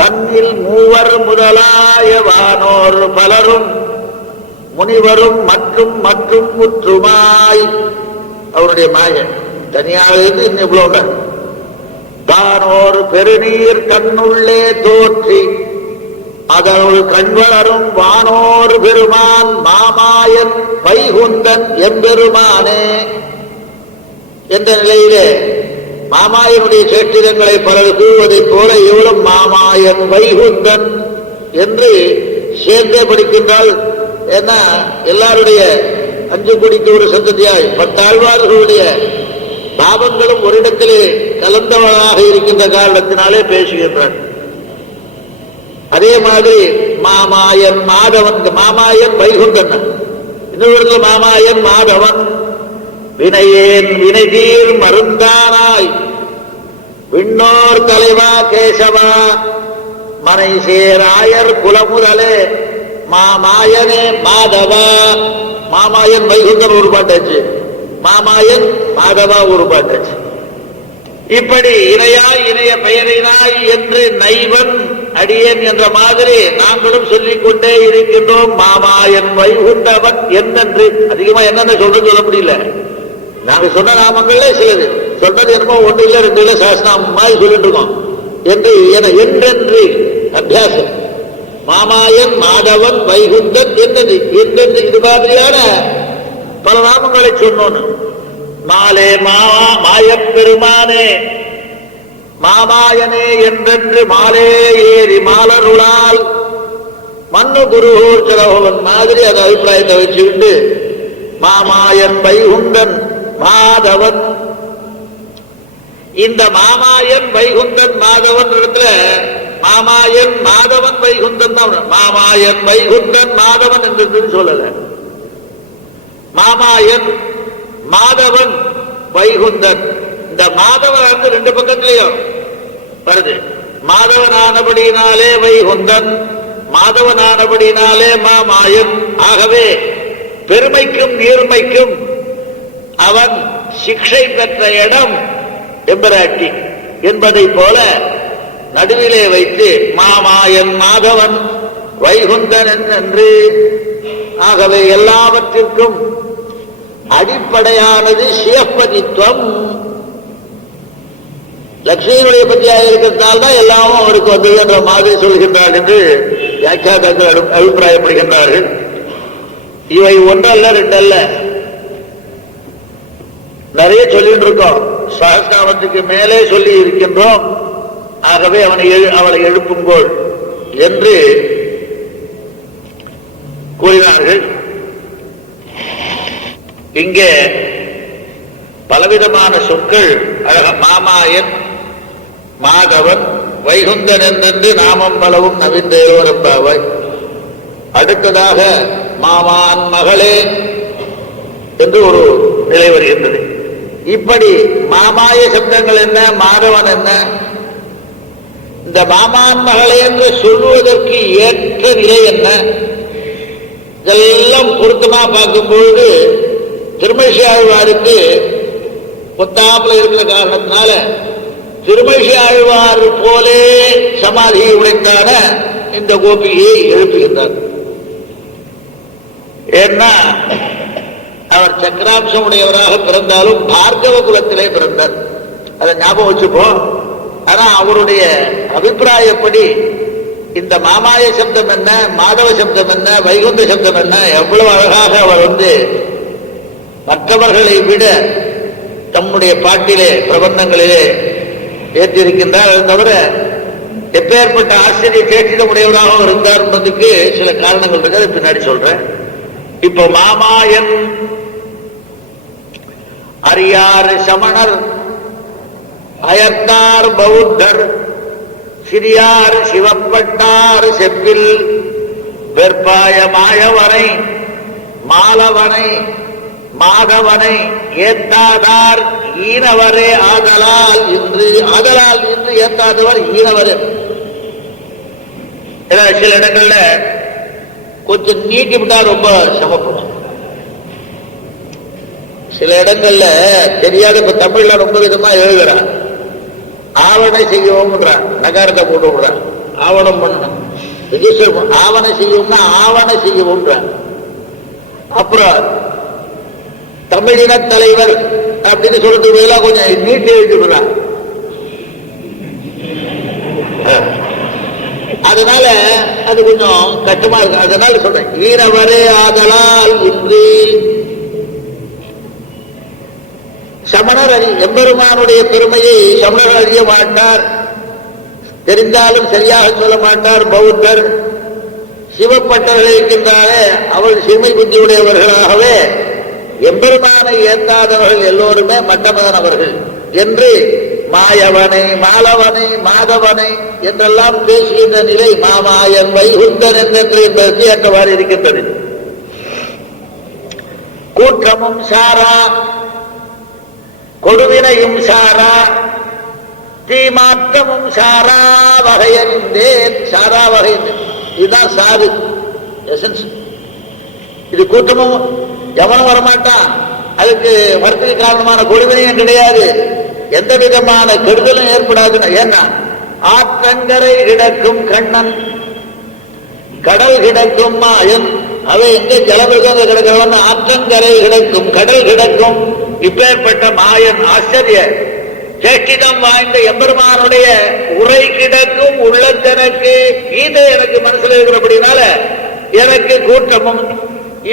தன்னில் மூவர் முதலாய வானோர் பலரும் முனிவரும் மற்றும் மற்றும் முற்றுமாய். அவருடைய மாயன் தனியாக இருந்து இன்னும் இவ்வளவு தானோர் பெருநீர் கண்ணுள்ளே தோற்றி அதனுள் கண்வளரும் வானோர் பெருமான் மாமாயன் வைகுந்தன் எம்பெருமானே என்ற நிலையிலே மாமாயனுடைய சேட்டிரங்களை பலர் கூறுவதைப் போல இவளும் மாமாயன் வைகுந்தன் என்று சேர்ந்தே படிக்கின்றால். ஏன்னா எல்லாருடைய அஞ்சு குடிக்கு ஒரு சந்ததியாய் பத்தாழ்வார்களுடைய பாவங்களும் ஒரு இடத்திலே கலந்தவனாக இருக்கின்ற காரணத்தினாலே பேசுகின்றான். அதே மாதிரி மாமாயன் மாதவன், மாமாயன் வைகுந்தன், இன்னொரு மாமாயன் மாதவன் வினையேன் வினைதீர் மருந்தானாய் விண்ணோர் தலைவா கேசவா மனை சேராயர் குலமுதலே மாமாயனே மாதவா. மாமாயன் வைகுந்தன் ஒரு பாட்டாச்சு, மாமாயன் மாதவா ஒரு பாட்டாச்சு. இப்படி இணையாய் இணைய பெயரினாய் என்று நைவன் அடியேன் என்ற மாதிரி நாங்களும் சொல்லிக் கொண்டே இருக்கின்றோம். மாமாயன் வைகுண்டவன் என்னென்று அதிகமா என்னென்ன சொல்றது சொல்ல முடியல. நாங்க சொன்ன நாமங்களே சிலது சொன்னது என்னமோ ஒண்ணு இல்ல ரெண்டு இல்ல சாஸ்திரம் மாதிரி சொல்லிட்டு இருக்கோம் என்று என்றென்று அபியாசம். மாமாயன் மாதவன் வைகுந்தன் என்னது என்றென்று இது மாதிரியான பல நாமங்களை சொன்னோன்னு மாலே மாமா மாயப்பெருமானே மாமாயனே என்றென்று மாலே ஏறி மாலருளால் மண்ணு குருகூர் சிலவன் மாதிரி அந்த அபிப்பிராயத்தை வச்சுக்கிட்டு மாமாயன் வைகுந்தன் மாதவன். இந்த மாமாயன் வைகுந்தன் மாதவன் இடத்துல மாமாயன் மாதவன் வைகுந்தன் தான். மாமாயன் வைகுந்தன் மாதவன் என்று சொல்லல. மாமாயன் மாதவன் வைகுந்தன். இந்த மாதவன் ரெண்டு பக்கத்திலையும் வருது. மாதவனானபடியினாலே வைகுந்தன், மாதவனானபடியினாலே மாமாயன். ஆகவே பெருமைக்கும் நீர்மைக்கும் அவன் சிக்ஷை பெற்ற இடம் எம்பராட்டி என்பதை போல நடுவிலே வைத்து மாமாயன் மாதவன் வைகுந்தன் என்று. ஆகவே எல்லாவற்றிற்கும் அடிப்படையானது சிவப்பதித்துவம். லட்சுமியினுடைய பத்தியாக இருக்கிறதுனால்தான் எல்லாமும் அவருக்கு வந்தது என்ற மாதிரி சொல்கின்றார் என்று வியாக்கியாதாக்கள் அபிப்பிராயப்படுகின்றார்கள். இவை ஒன்றல்ல ரெண்டல்ல, நிறைய சொல்லிட்டு இருக்கோம். சஹஸ்ரநாமத்துக்கு மேலே சொல்லி இருக்கின்றோம். ஆகவே அவளை எழுப்புங்கோள் என்று கூறினார்கள். இங்கே பலவிதமான சொற்கள் மாமாயன் மாதவன் வைகுந்தன் என்று நாமம் பலவும் நவீந்தேரோரம்பாவாய். அடுத்ததாக மாமான் மகளே என்று ஒரு நிலை வருகின்றது. இப்படி மாமாய சப்தங்கள் என்ன, மாதவன் என்ன, இந்த மாமான் மகளே என்று சொல்லுவதற்கு ஏற்ற நிலை என்ன, இதெல்லாம் பொருத்தமா பார்க்கும்பொழுது திருமழிசை ஆழ்வாருக்கு ஒத்தாப்புல இருக்கிற காரணத்தினால திருமழிசை ஆழ்வார் போலே சமாதியை உடைத்தான இந்த கோபிகையை எழுப்புகின்றார். ஏன்னா அவர் சக்கராம்சம் உடையவராக பிறந்தாலும் பார்கவ குலத்திலே பிறந்தார். அதை ஞாபகம் வச்சுப்போம். ஆனா அவருடைய அபிப்பிராயப்படி இந்த மாமாய சப்தம் என்ன, மாதவ சப்தம் என்ன, வைகுந்த சப்தம் என்ன, எவ்வளவு அழகாக அவர் மற்றவர்களை விட தம்முடைய பாட்டிலே பிரபந்தங்களிலே ஏற்றிருக்கின்றார். அது தவிர எப்பேற்பட்ட ஆசிரிய கேட்டிடம் உடையவராக இருந்தார் என்பதுக்கு சில காரணங்கள் இருக்கு, அதை பின்னாடி சொல்றேன். இப்போ மாமாயன் அரியார் சமணர் அயர்த்தார் பௌத்தர் சிறியார் சிவப்பட்டார் செப்பில் வெற்பாய மாயவனை மாலவனை மாதவனை ஏத்தாதார் ஈனவரே ஆதலால் இன்று ஏத்தாதவர் ஈனவரே. சில இடங்கள்ல கொஞ்சம் நீட்டி விட்டா ரொம்ப சமப்படும். சில இடங்கள்ல தெரியாத இப்ப தமிழ்ல ரொம்ப விதமா எழுதுறான். ஆவணை செய்யவும் நகாரத்தை போட்டு விடுறான். ஆவணம் பண்ணணும், ரிஜிஸ்டர் ஆவணை செய்யவும்னா ஆவணை செய்யவும். அப்புறம் தமிழின தலைவர் அப்படின்னு சொல்றது கொஞ்சம் நீட்டி எழுதி விடுறான். அதனால அது கொஞ்சம் கஷ்டமா இருக்கு. அதனால சொல்றேன், ஈனவரே ஆதலால் இன்று சமணர் எம்பெருமானுடைய பெருமையை சமணர் அறிய மாட்டார், தெரிந்தாலும் சரியாக சொல்ல மாட்டார். பௌத்தர் சிவப்பட்டர்கள் இருக்கின்றாரே அவள் சிறுமை புத்தியுடையவர்களாகவே எம்பெருமானை ஏற்காதவர்கள் எல்லோருமே மட்டமதனவர்கள் என்று மாயவனை மாலவனை மாதவனை என்றெல்லாம் பேசுகின்ற நிலை மாமாயன் வைகுந்தன் என்று என்பதற்கு ஏற்றவாறு இருக்கின்றது. கூற்றமும் சாரா கொடுவினையும் சாரா தீமாற்றமும் சாரா வகையறிந்தேன். சாரா வகை இதுதான் சாது எசன்ஸ். இது கூட்டமும் எவனும் வரமாட்டான். அதுக்கு வரத்துக்கு காரணமான கொடுவினையும் கிடையாது, எந்த விதமான கெடுதலும் ஏற்படாதுன்னு. ஏன்னா ஆற்றங்கரை கிடக்கும் கண்ணன், கடல் கிடக்கும் மாயன், அவை எங்க ஜலமிருகம் கிடக்கிறவன், ஆற்றங்கரை கிடக்கும் கடல் கிடக்கும் இப்பேற்பட்ட மாயன் ஆச்சரிய சேஷ்டிதம் வாய்ந்த எம்பெருமானுடைய உரை கிடக்கும் உள்ளத்தனக்கு கீதை எனக்கு மனசுல இருக்கிறபடினால எனக்கு கூற்றமும்.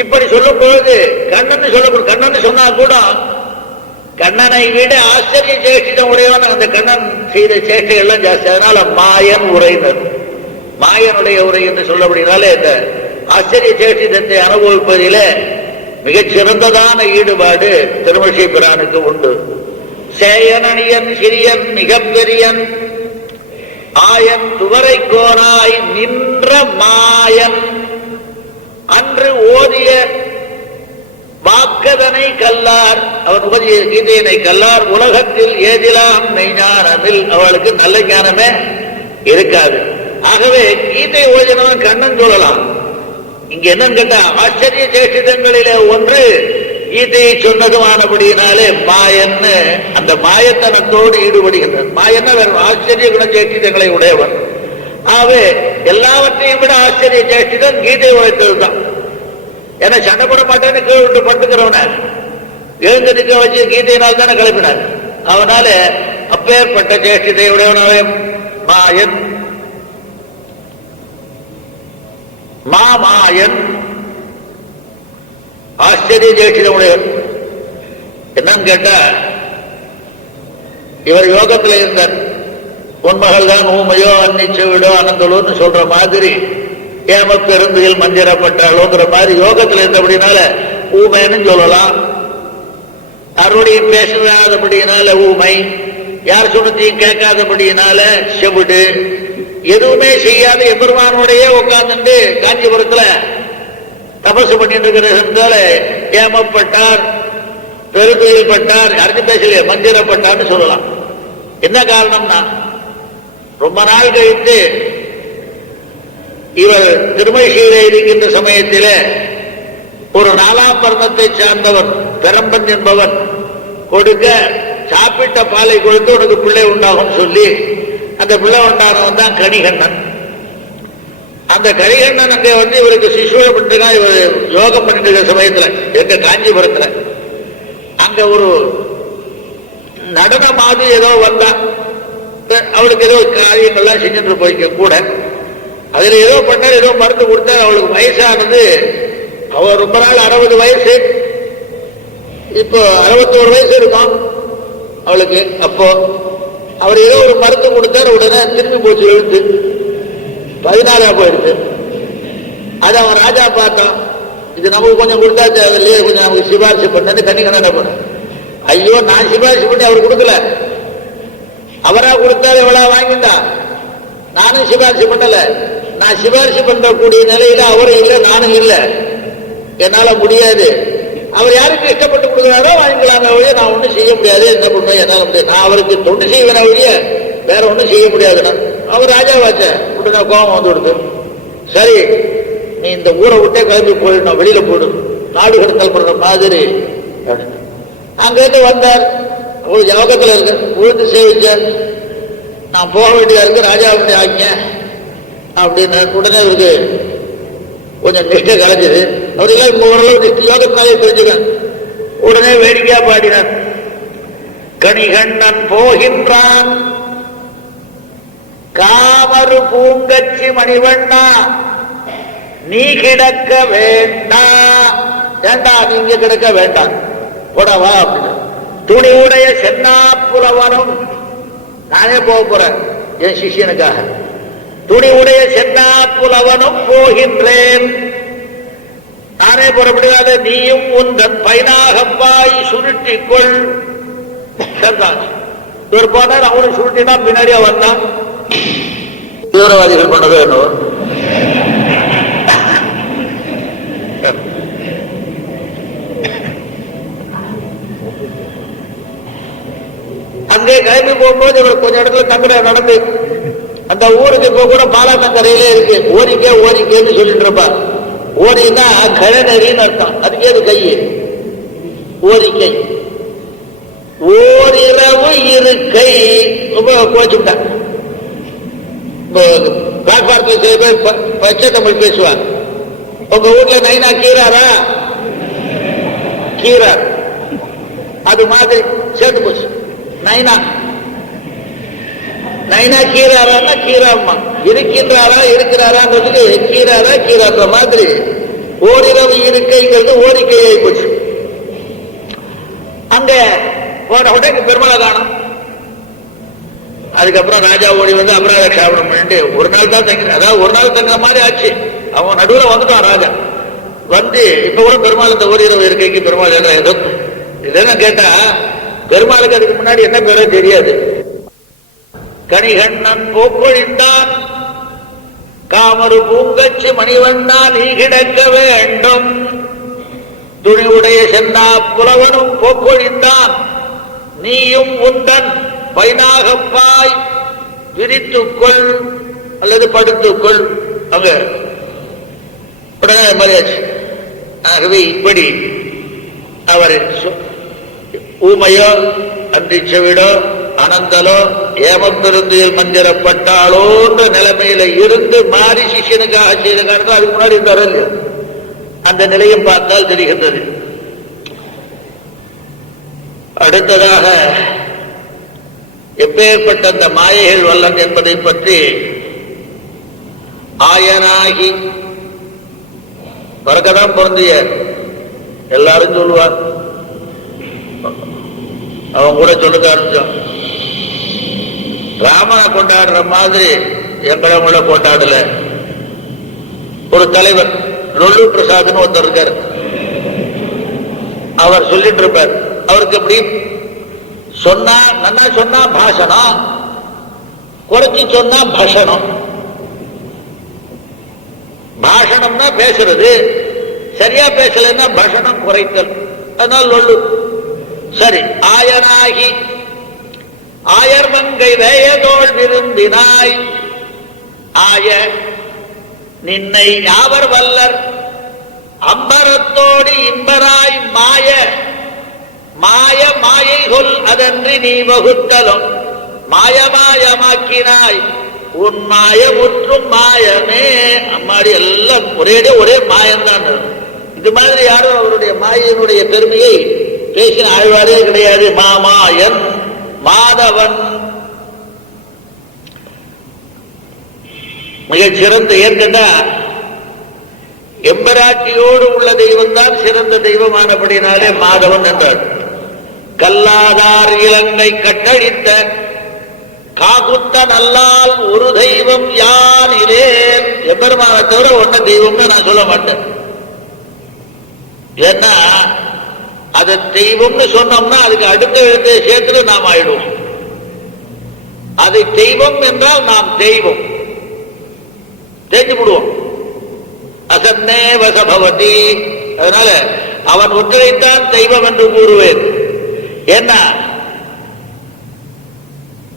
இப்படி சொல்லும் பொழுது கண்ணன் சொல்லக்கூடும். கண்ணன் சொன்னா கூட கண்ணனை விட ஆச்சரிய சேஷ்டிதம் உடையவன் அந்த கண்ணன் செய்த சேஷ்டை எல்லாம் ஜாஸ்தி. அதனால மாயன் உரையினர், மாயனுடைய உரை என்று சொல்லப்படினாலே இந்த ஆச்சரிய சேஷ்டிதத்தை அனுபவிப்பதிலே மிகச் சிறந்ததான ஈடுபாடு திருமழிசை பிரானுக்கு உண்டு. சேயனணியன் சிறியன் மிக பெரியன் ஆயன் துவரை கோராய் நின்ற மாயன் அன்று ஓதிய வாக்கதனை கல்லார், அவன் ஓதிய கீதையினை கல்லார் உலகத்தில் ஏதிலாம் மெய்ஞானமில், அவளுக்கு நல்ல ஞானமே இருக்காது. ஆகவே கீதை ஓதினவன் கண்ணன் சொல்லலாம். இங்க என்னன்னு கேட்டா ஆச்சரிய சேஷ்டிதங்களிலே ஒன்று கீதையை சொன்னதுமானபடியினாலே மாயன்னு அந்த மாயத்தனத்தோடு ஈடுபடுகின்றான். மாயன்னா வேற ஆச்சரிய குண சேஷ்டிதங்களை உடையவன். ஆகவே எல்லாவற்றையும் விட ஆச்சரிய சேஷ்டிதன் கீதை உழைத்ததுதான். ஏன்னா சண்டை போட மாட்டேன்னு கீழ் விட்டு பட்டுக்கிறவன எழுந்து நிற்க வச்சு கீதையினால் தானே கிளப்பினார். அவனால அப்பேற்பட்ட சேஷ்டிதை உடையவனாவே மாயன் மாமாயன் ஆச்சரிய சேஷ்டிதம் உடையவர். என்னன்னு கேட்டா இவர் யோகத்தில் இருந்தார். பொன்மகள் தான் ஊமையோ அன்னிச்சு விடோ அனந்தலோன்னு சொல்ற மாதிரி ஏம பெருந்துகள் மஞ்சரப்பட்டாளோங்கிற மாதிரி யோகத்தில் இருந்தபடினால ஊமைன்னு சொல்லலாம். அருடையும் பேசாதபடியினால ஊமை, யார் சொன்னத்தையும் கேட்காதபடியினால செவிடு, எதுவுமே செய்யாத எம்பெருமானோடைய உட்கார்ந்து காஞ்சிபுரத்துல தபசு பண்ணிட்டு இருக்கிற ஏமப்பட்டார், பெருந்துயில் பட்டார், யாருக்கு பேசலையே மஞ்சரப்பட்டார்னு சொல்லலாம். என்ன காரணம்னா ரொம்ப நாள் கழித்து இவர் திருமழிசையிலே இருக்கின்ற சமயத்திலே ஒரு 4ஆம் பர்ணத்தை சார்ந்தவன் பெரம்பன் என்பவன் கொடுக்க சாப்பிட்ட பாலை கொடுத்து உனக்கு பிள்ளை உண்டாகும் சொல்லி அந்த பிள்ளை உண்டானவன் தான் கணிகண்ணன். அந்த கணிகண்ணன் அங்கே இவருக்கு சிசுவை பண்ணிட்டு இவர் யோகம் பண்ணிட்டு இருக்கிற சமயத்துல எங்க காஞ்சிபுரத்துல அங்க ஒரு நடன மாதிரி ஏதோ வந்தான். அவளுக்கு ஏதோ காரியங்கள்லாம் செஞ்சுட்டு போய்க்க கூட அதுல ஏதோ பண்ணார், ஏதோ மருந்து கொடுத்தார். அவளுக்கு வயசானது, அவள் ரொம்ப நாள் 60 வயசு, இப்போ 61 வயசு இருக்கும் அவளுக்கு. அப்போ அவர் ஏதோ ஒரு மருந்து கொடுத்தார், உடனே திரும்பி போச்சு, எழுத்து 14 போயிடுச்சு. அது அவன் ராஜா பார்த்தான், இது நமக்கு கொஞ்சம் கொடுத்தாச்சு, அதுலயே கொஞ்சம் நமக்கு சிபாரிசு பண்ணு. கண்ணிக்கணும் என்ன பண்ண, ஐயோ நான் சிபாரிசு பண்ணி அவர் கொடுக்கல, அவரா கொடுத்தாரு, எவ்வளவு வாங்கிட்டா, நானும் சிபாரிசு பண்ணல, நான் சிபாரிசு பண்ணக்கூடிய நிலையில அவரும் இல்லை நானும் இல்லை, என்னால முடியாது. அவர் யாருக்கு இஷ்டப்பட்டு கொடுக்குறாரோ வாங்கிக்கலாங்க ஒழிய நான் ஒன்றும் செய்ய முடியாது. என்ன பண்ணுவேன், என்னால முடியாது, நான் அவருக்கு தொண்டு செய்வேன ஒழிய வேற ஒன்றும் செய்ய முடியாதுன்னா. அவர் ராஜாவாச்ச உடனே கோபம் வந்து கொடுத்து, சரி நீ இந்த ஊரை விட்டே கிளம்பி போயிடணும், வெளியில போயிடும், நாடு கடத்தல் பண்ற மாதிரி. அங்கிருந்து வந்தார், ஒரு யோகத்தில் இருக்கு, உழுந்து சேவிச்சார், நான் போக வேண்டியதா இருக்கு, ராஜாவுடைய ஆக்கிய அப்படின்னு. உடனே இவருக்கு கொஞ்சம் நிஷ்டை கலைஞ்சது. அவர் எல்லாம் ஓரளவு யோகத்தினாலே தெரிஞ்சுக்க. உடனே வேடிக்கையா பாடினார், கணிகண்ணன் போகின்றான் காமரு பூங்கச்சி மணிவண்ணா நீ கிடக்க வேண்டாம், ஏண்டா நீங்க கிடக்க வேண்டாம், போடவா அப்படின்னு. துணி உடைய சென்னா புலவனும், நானே போக போறேன் என் சிஷியனுக்காக, துணி உடைய சென்னா புலவனும் போகின்றேன், நானே புறப்படாத, நீயும் உந்தன் பைனாகப்பாய் சுருட்டிக்கொள். இவர் போனார், அவனும் சுருட்டினா பின்னாடியா வந்தான். தீவிரவாதிகள் பண்ணதோ என்னவோ. அங்கே கிளம்பி போகும்போது இவர் கொஞ்சம் இடத்துல தங்குற நடந்து அந்த ஊருக்கு இப்ப கூட பாலாக்கரையிலே இருக்கு, ஓரிக்கை ஓரிக்கைன்னு சொல்லிட்டு இருப்பார். ஓரின்னா கழநெறின்னு அர்த்தம், அதுக்கு ஏது கை ஓரிக்கை. ஓரிரவு இருக்கை கோச்சுட்டாங்க. பிளாட்பாரத்தில் சில பேர் பச்சை தமிழ் பேசுவாங்க. உங்க வீட்டுல நைனா கீராரா? கீரார். அது மாதிரி சேர்ந்து போச்சு. நைனா நைனா கீராரா கீராம்மா இருக்கின்றாரா இருக்கிறாரான்றதுக்கு கீராரா கீராற மாதிரி ஓரிரவு இருக்கைங்கிறது ஓரிக்கையை போச்சு. அங்க போன உடனே பெருமாளை காணும். அதுக்கப்புறம் ராஜா ஓடி வந்து அபராத க்ஷாபனம் பண்ணிட்டு ஒரு நாள் தான் தங்க, அதாவது ஒரு நாள் தங்குற மாதிரி ஆச்சு. அவன் நடுவில் வந்துட்டான் ராஜா. வந்து இப்ப கூட பெருமாள் இந்த ஓரிரவு இருக்கைக்கு பெருமாள் ஏதோ இல்லைன்னு கேட்டா பெருமாளுக்கு அதுக்கு முன்னாடி என்ன பேரோ தெரியாது. கணிகண்ணன் போக்கொழிந்தான் காமரு பூங்கச்சு மணிவண்ணா நீ கிடக்க வேண்டும். துணிவுடைய சென்னா புலவனும் போக்கொழிந்தான் நீயும் உந்தன் பைனாகப்பாய் விரித்துக்கொள் அல்லது படுத்துக்கொள். அங்க உடனே மரியாச்சு. ஆகவே இப்படி அவர் ஊமையோ அன்றி செவிடோ அனந்தலோ ஏமப்பிருந்தியில் மந்திரப்பட்டாளோன்ற நிலைமையில இருந்து மாறி சிஷியனுக்காக செய்த காரணம் அதுக்கு முன்னாடி இருந்தார். அந்த நிலையம் பார்த்தால் தெரிகின்றது. அடுத்ததாக எப்பேற்பட்ட அந்த மாயைகள் வல்லன் என்பதை பற்றி ஆயனாகி பறக்கதான் பொருந்திய எல்லாரும் சொல்லுவார். அவன் கூட சொல்லுக்க ஆரம்பிச்சான். ராமனை கொண்டாடுற மாதிரி எங்களை கூட கொண்டாடல. ஒரு தலைவர் லொல்லு பிரசாத்னு ஒருத்தர் இருக்கார். அவர் சொல்லிட்டு இருப்பார். அவருக்கு எப்படி சொன்னா நல்லா சொன்னா பாஷணம், குறைச்சி சொன்னா பஷணம். பாஷணம்னா பேசுறது, சரியா பேசலன்னா பஷணம் குறைத்தல். அதனால லொல்லு. சரி, ஆயனாகி ஆயர் மங்கை வேயதோள் விரும்பினாய் ஆய நின்னை யாவர் வல்லர் அம்பரத்தோடு இம்பராய் மாய மாய மாயை கொல் அதன்றி நீ வகுத்தலும் மாயமாயமாக்கினாய் உன் மாயமுற்றும் மாயமே. அம்மாடி எல்லாம் ஒரே மாயம்தான். இது மாதிரி யாரும் அவருடைய மாயினுடைய பெருமையை பேசின ஆழ்வாரே கிடையாது. மாமாயன் மாதவன் மிகச் சிறந்த. ஏற்கனவே எம்பராட்சியோடு உள்ள தெய்வம் தான் சிறந்த தெய்வமானபடினாலே மாதவன் என்றார். கல்லாதார் இலங்கை கட்டழித்த காகுத்த நல்லால் ஒரு தெய்வம் யான் இலேன். எம்பெருமான தவிர ஒன்ன தெய்வம்னு நான் சொல்ல மாட்டேன். ஏன்னா அதை தெய்வம்னு சொன்னோம்னா அதுக்கு அடுத்த எழுத்தை சேர்த்து நாம் ஆயிடுவோம். அது தெய்வம் என்றால் நாம் தெய்வம் தெரிஞ்சு விடுவோம். அசன்னே வசபவதி. அதனால அவன் ஒன்றைத்தான் தெய்வம் என்று கூறுவேன். என்ன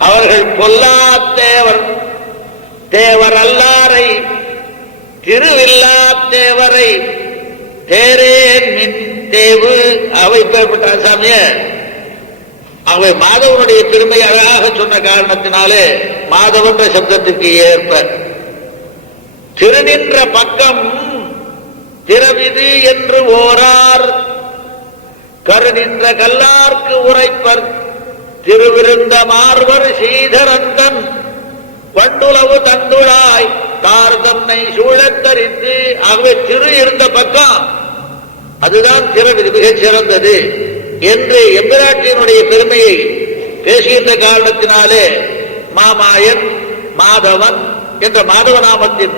அவர்கள் பொல்லா தேவர் தேவர் அல்லாரை திருவில்லா தேவரை தேரேன் மின் தேவு. அவை பெறப்பட்ட சாமிய அவை மாதவனுடைய பெருமை அழகாக சொன்ன காரணத்தினாலே மாதவன்ற சப்தத்துக்கு ஏற்ப திருநின்ற பக்கம் திறவிது என்று ஓரார் கருநின்ற கல்லார்க்கு உரைப்பர் திருவிருந்த மார்வர் சீதரந்தன் வண்டுளவு தண்டுளாய் தார் தன்னை சூழத்தரித்து. ஆகவே திரு இருந்த பக்கம் அதுதான் திறவிது மிகச் சிறந்தது என்று எம்பிராட்டியினுடைய பெருமையை பேசுகின்ற காரணத்தினாலே மாமாயன் மாதவன் என்ற மாதவ நாமத்தின்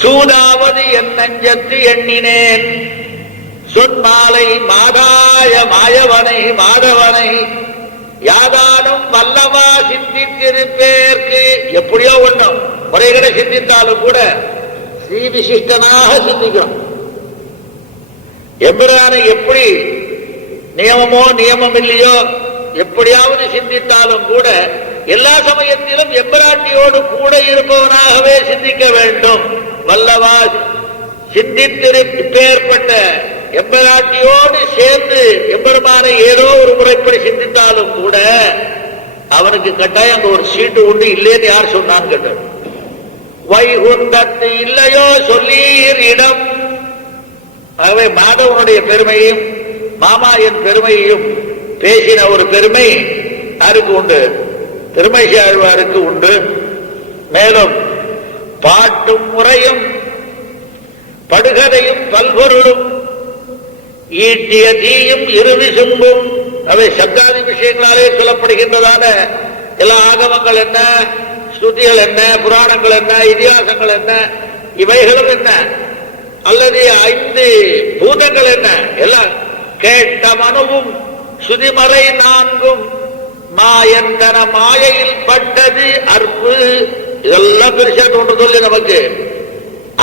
சூதாவது என் நெஞ்சத்து எண்ணினேன் சொன்மாலை மாதாய மாயவனை மாதவனை யாதானும் வல்லவா சிந்தித்திருப்பேற்கு. எப்படியோ ஒண்ணும் முறைகளை சிந்தித்தாலும் கூட ஸ்ரீ விசிஷ்டனாக சிந்திக்கிறோம். எம்பிரானை எப்படி நியமமோ நியமம் இல்லையோ எப்படியாவது சிந்தித்தாலும் கூட எல்லா சமயத்திலும் எம்பிராட்டியோடு கூட இருப்பவனாகவே சிந்திக்க வேண்டும். வல்லவா சிந்தித்திருப்பேற்பட்ட எம்பராட்டியோடு சேர்ந்து எம்பெருமானை ஏதோ ஒரு முறைப்படி சிந்தித்தாலும் கூட அவனுக்கு கட்டாயம் அங்க ஒரு சீட்டு உண்டு. இல்லேன்னு யார் சொன்னான்னு கேட்டார். வைகுண்டத்து இல்லையோ சொல்லீர் இடம். ஆகவே மாதவனுடைய பெருமையும் மாமாயன் பெருமையையும் பேசின ஒரு பெருமை யாருக்கு உண்டு? திருமழிசை ஆழ்வாருக்கு உண்டு. மேலும் பாட்டும் முறையும் படுகதையும் பல்பொருளும் ஈட்டிய தீயும் இருவிசும்பும் அவை சப்தாதி விஷயங்களாலே சொல்லப்படுகின்றதான எல்லா ஆகமங்கள் என்ன, ஸ்ருதிகள் என்ன, புராணங்கள் என்ன, இதிகாசங்கள் என்ன, இவைகளும் என்ன, அல்லது 5 பூதங்கள் என்ன, எல்லாம் கேட்ட மனுவும் சுதிமறை 4ம் மாயன் தன மாயையில் பட்டது அற்பு. இதெல்லாம் பெருசா தோன்று சொல்லி நமக்கு.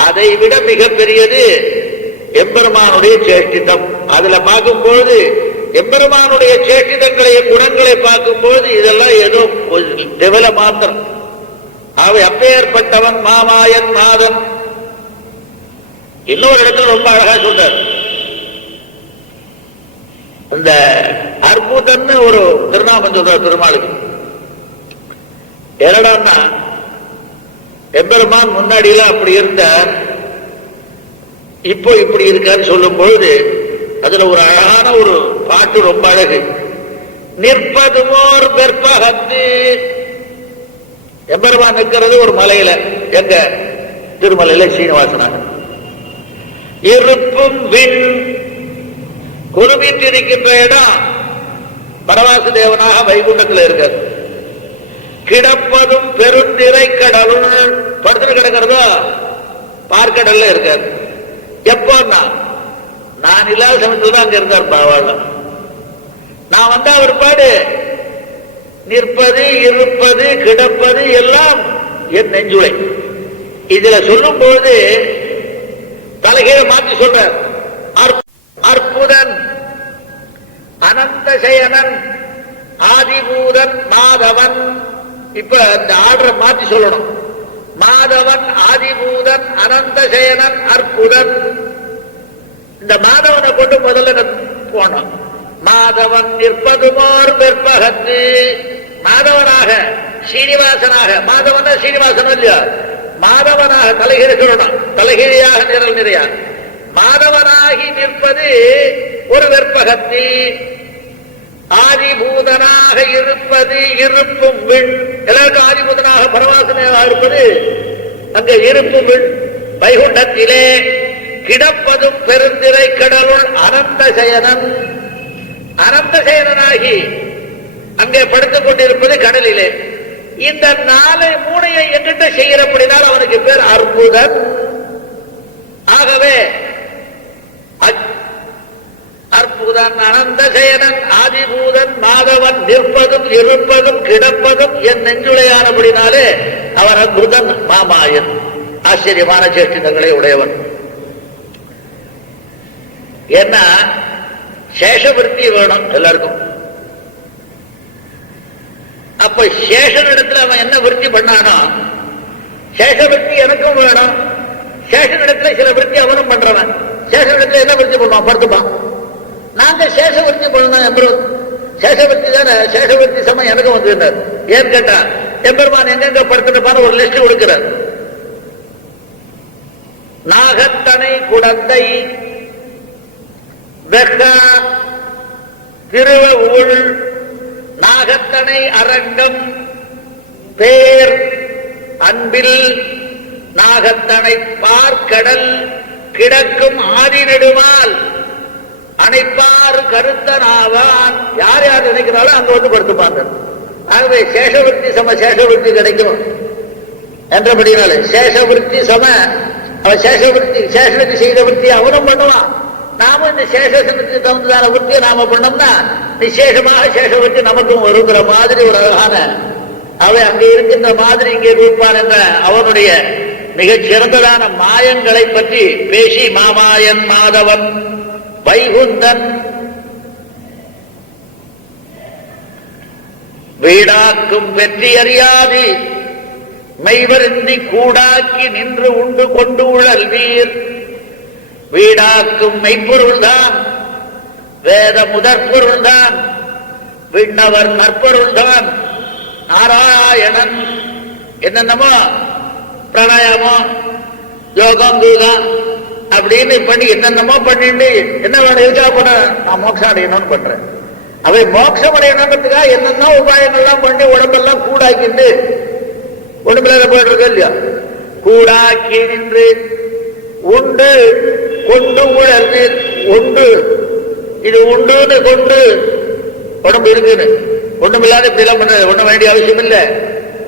அதை விட மிக பெரியது எம்பெருமானுடைய சேஷ்டிதம். அதுல பார்க்கும்போது எம்பெருமானுடைய சேஷ்டிதங்களையும் குணங்களை பார்க்கும்போது இதெல்லாம் ஏதோ டெவல மாத்திரம். அவை அப்பேற்பட்டவன் மாமாயன் மாதன். இன்னொரு இடத்துல ரொம்ப அழகா சொல்றார். இந்த அற்புதம்னு ஒரு திருநாமம் சொல்றார் திருமாலுக்கு. என்னடான்னா எம்பெருமான் முன்னாடியில அப்படி இருந்தார், இப்போ இப்படி இருக்கான்னு சொல்லும் பொழுது அதுல ஒரு அழகான ஒரு பாட்டு ரொம்ப அழகு. நிற்பதுமோர் வெற்பகத்து. எம்பெருமான் நிற்கிறது ஒரு மலையில, எங்க திருமலையில சீனிவாசனாக. இருப்பும் விண் குருவிட்டிருக்கின்ற இடம் பரவாசு தேவனாக வைகுண்டத்தில் இருக்கார். கிடப்பதும் பெருந்திரை கடலுள் படுத்து கிடக்கிறதோ பார்க்கடல்ல இருக்கார். எப்போன்னா நான் இல்லாத சமயத்தில் தான் அங்க இருந்தார் பாவாளம். நான் வந்தா ஒரு பாடு நிற்பது இருப்பது கிடப்பது எல்லாம் என் நெஞ்சுளை. இதுல சொல்லும் பொழுது தலைகீழ மாற்றி சொல்றார். அற்புதன் அனந்த சயனன் ஆதிபூதன் மாதவன். இப்ப இந்த ஆர்டரை மாற்றி சொல்லணும். மாதவன் ஆதிபூதன் அனந்த சயனன் அற்புதன். இந்த மாதவனை கொண்டு முதல்ல போனோம். மாதவன் நிற்பதுமோர் வெற்பகத்து. மாதவனாக சீனிவாசனாக, மாதவன சீனிவாசன் இல்லையா, மாதவனாக தலைகீழ சொல்லணும். தலைகீழியாக நிரல் நிறையா மாதவனாகி நிற்பது ஒரு வெற்பகத்தி. ஆதிபூதனாக இருப்பது இருப்பும் விண். எல்லாருக்கும் ஆதிபூதனாக பரவாசனையாக இருப்பது அங்க இருப்பும் விண் வைகுண்டத்திலே. கிடப்பதும் பெருந்திரை கடலுள் அனந்த சயனன். அனந்த சயனனாகி அங்கே படுத்துக் கொண்டிருப்பது கடலிலே. இந்த 4 என்கிட்ட செய்கிறபடினால் அவனுக்கு பேர் அற்புதன். ஆகவே அற்புதன் அனந்த சயனன் ஆதிபூதன் மாதவன் நிற்பதும் இருப்பதும் கிடப்பதும் என் நெஞ்சுளையானபடினாலே அவன் அற்புதன் மாமாயன். ஆச்சரியமான சேஷ்டிதங்களை உடையவன். ஏன்னா சேஷவிருத்தி வேணும் எல்லாருக்கும். அப்ப சேஷன் இடத்துல அவன் என்ன விருத்தி பண்ணானோ சேஷவிருத்தி எனக்கும் வேணும். சேஷன் இடத்துல சில விருத்தி அவனும் பண்றவன். சேஷன் இடத்துல என்ன விருத்தி பண்ணுவான்? படுத்துப்பான். நாங்க சேஷவிருத்தி பண்ணணும். சேஷவிருத்தி தானே, சேஷவிருத்தி சமயம் எனக்கும் வந்து. ஏன்னு கேட்டா எம்பெருமான் எங்கெங்க படுத்துப்பான ஒரு லிஸ்ட் கொடுக்கிறார். நாகத்தனை குடந்தை வெக்க திருவ ஊழ் நாகத்தனை அரங்கம் பேர் அன்பில் நாகத்தனை பார்க்கடல் கிடக்கும் ஆதி நெடுமால் அணைப்பாறு கருத்தனாவான். யார் யார் நினைக்கிறாலும் அங்க வந்து படுத்துப்பாங்க. ஆகவே சேஷவிருத்தி சம சேஷவிருத்தி கிடைக்கும் என்றபடினால சேஷவிருத்தி சம அவன் சேஷவிருத்தி சேஷனுக்கு செய்த விருத்தி அவனும் பண்ணுவான். நாம இந்த சேஷனுக்கு தகுந்ததான விருத்தியை நாம பண்ணோம்னா விசேஷமாக சேஷவிருத்தி நமக்கும் வருகிற மாதிரி ஒரு அழகான அவை அங்கே இருக்கின்ற மாதிரி இங்கே இருப்பான் என்ற அவனுடைய மிகச் சிறந்ததான மாயங்களை பற்றி பேசி மாமாயன் மாதவன் வைகுந்தன் வீடாக்கும் வெற்றி அறியாது மெய்வருந்தி கூடாக்கி நின்று உண்டு கொண்டு உழல் வீர் வீடாக்கும் மெய்ப்பொருள் தான், வேத முதற்பொருள் தான், விண்ணவர் நற்பொருள் தான் நாராயணன். என்னென்னமோ பிராணாயாமம், யோகம், தூதம் அப்படின்னு பண்ணி என்னென்னமோ பண்ணிட்டு என்ன வேணும், எதுக்காக பண்ண? நான் மோட்சம் அடையணும்னு பண்றேன். அவை மோட்சம் அடையணுன்றதுக்காக என்னென்ன உபாயங்கள்லாம் பண்ணி உடம்பெல்லாம் கூடாக்கிட்டு உடம்புல போயிட்டு இருக்க இல்லையா? கூடாக்கி நின்று உண்டு கொண்டு உழந்து உண்டு, இது உண்டுன்னு கொண்டு உடம்பு இருக்குன்னு ஒண்ணும் இல்லாத இப்படி எல்லாம் பண்ண ஒண்ணும் வேண்டிய அவசியம் இல்லை.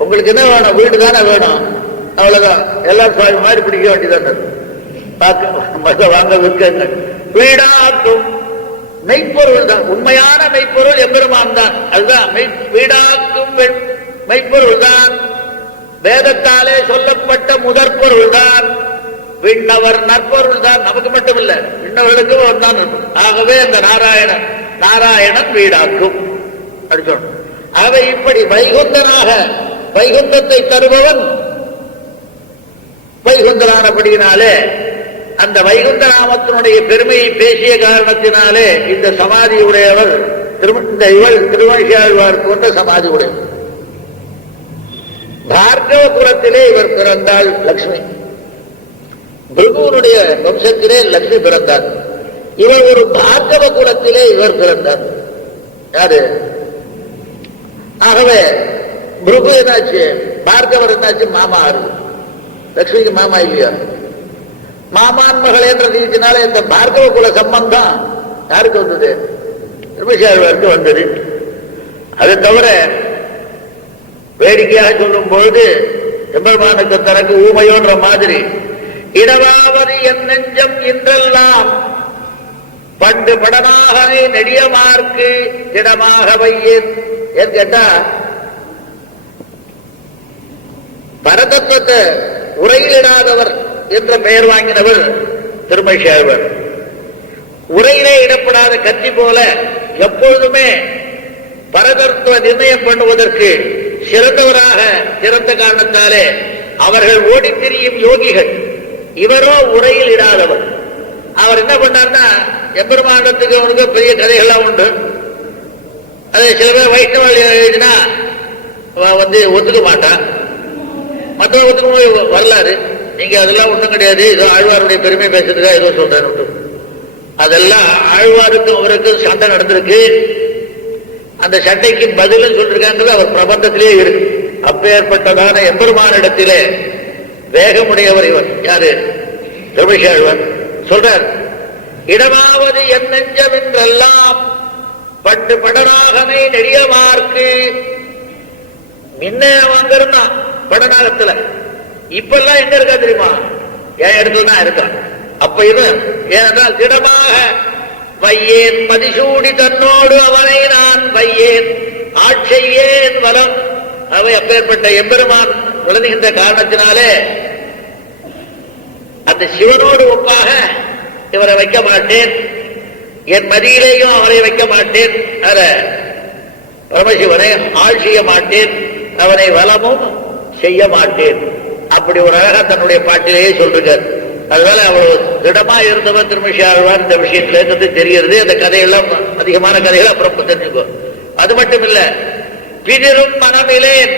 உங்களுக்கு என்ன வேணும்? வீடு தானே வேணும், அவ்வளவுதான். எல்லாரும் சுவாமி மாதிரி பிடிக்க வேண்டியதான வாங்க விற்க. வீடாக்கும் மெய்ப்பொருள் தான், உண்மையான மெய்ப்பொருள் எம்பெருமான் தான். அதுதான் வீடாக்கும் மெய்ப்பொருள் தான், வேதத்தாலே சொல்லப்பட்ட முதற்பொருள் தான், விண்ணவர் நற்பொருள் தான். நமக்கு மட்டும் இல்ல, விண்ணவர்களுக்கும் தான். ஆகவே அந்த நாராயணன் வீடாக்கும் அப்படி சொல்லணும். ஆகவே இப்படி வைகுந்தனாக வைகுந்தத்தை தருபவன் வைகுந்தனானபடியினாலே அந்த வைகுந்த நாமத்தினுடைய பெருமையை பேசிய காரணத்தினாலே இந்த சமாதி உடையவர் இவள் திருமணிஷாழ்வார் கொண்ட சமாதி உடையவர். பார்கவபுரத்திலே இவர் பிறந்தாள் லட்சுமி. பிருகுவனுடைய வம்சத்திலே லட்சுமி பிறந்தார். இவர் ஒரு பார்கவ குலத்திலே இவர் பிறந்தார். யாரு? ஆகவே பிருகு என்னாச்சு, பார்கவர் என்னாச்சு, மாமா ஆறு. லட்சுமிக்கு மாமா இல்லையா? மாமான் மகள் என்ற ரீதினால இந்த பார்கவ குல சம்பந்தம் யாருக்கு வந்தது? திருமணிஷாழ்வாருக்கு வந்தது. அது தவிர வேடிக்கையாக சொல்லும் பொழுது எம்பெருமானுக்கு தனக்கு ஊமையோன்ற மாதிரி இடவாவது என் நெஞ்சம் இன்றெல்லாம் பண்டு படனாக நெடியமார்க்கு இடமாக வையேன். ஏன் கேட்டா, பரதத்துவத்தை உரையிலிடாதவர் என்ற பெயர் வாங்கினவர் திருமணிஷாழ்வார். உரையிலே இடப்படாத கத்தி போல எப்பொழுதுமே பரதத்துவ நிர்ணயம் பண்ணுவதற்கு சிறந்தவராக சிறந்த காரணத்தாலே அவர்கள் ஓடித் திரியும் யோகிகள். இவரோ உரையில் இடாதவர். அவர் என்ன பண்ணார்னா, எம்பெருமானத்துக்கு அவனுக்கு பெரிய கதைகள்லாம் உண்டு. அது சில பேர் வைஷ்ணவ எழுதினா ஒத்துக்க மாட்டான், மற்றவங்க ஒத்துக்க வரலாறு. நீங்க அதெல்லாம் ஒண்ணும் கிடையாது, ஏதோ ஆழ்வாருடைய பெருமை பேசுறதுக்காக ஏதோ சொல்றேன். அதெல்லாம் ஆழ்வாருக்கும் அவருக்கும் சண்டை நடந்திருக்கு. அந்த சண்டைக்கு பதிலும் சொல்லிருக்காங்கிறது அவர் பிரபந்தத்திலே இருக்கு. அப்பேற்பட்டதான எம்பெருமானிடத்திலே வேகமுடையவர் இவர். யாரு? திருமணிஷாழ்வார் சொல்றார், இடமாவது என் நெஞ்சம் என்றெல்லாம் பட்டு படனாகனை நெடியமார்க்கு. முன்ன அங்க இருந்தான் படநாகத்துல, இப்பெல்லாம் எங்க இருக்கா தெரியுமா? என் இடத்துல தான் இருக்கான். அப்ப இது ஏனென்றால் திடமாக வையேன் மதிசூடி தன்னோடு அவனை நான் வையேன் ஆட்சையேன் வலம். அவை அப்பேற்பட்ட எம்பெருமான் விளங்குகின்ற காரணத்தினாலே அந்த சிவனோடு ஒப்பாக இவரை வைக்க மாட்டேன், என் மதியிலேயும் அவரை வைக்க மாட்டேன், பரமசிவனை ஆள் செய்ய மாட்டேன், அவனை வலமும் செய்ய மாட்டேன். அப்படி ஒரு அழகா தன்னுடைய பாட்டிலேயே சொல்றார். அதனால அவ்வளவு திடமா இருந்தவர் திருமணிஷாழ்வார் இந்த விஷயத்துல இருந்து தெரிகிறது. அந்த கதையெல்லாம் அதிகமான கதைகள் அப்புறம் தெரிஞ்சுக்கோ. அது மட்டும் இல்ல, பிதிரும் மனமிலேன்.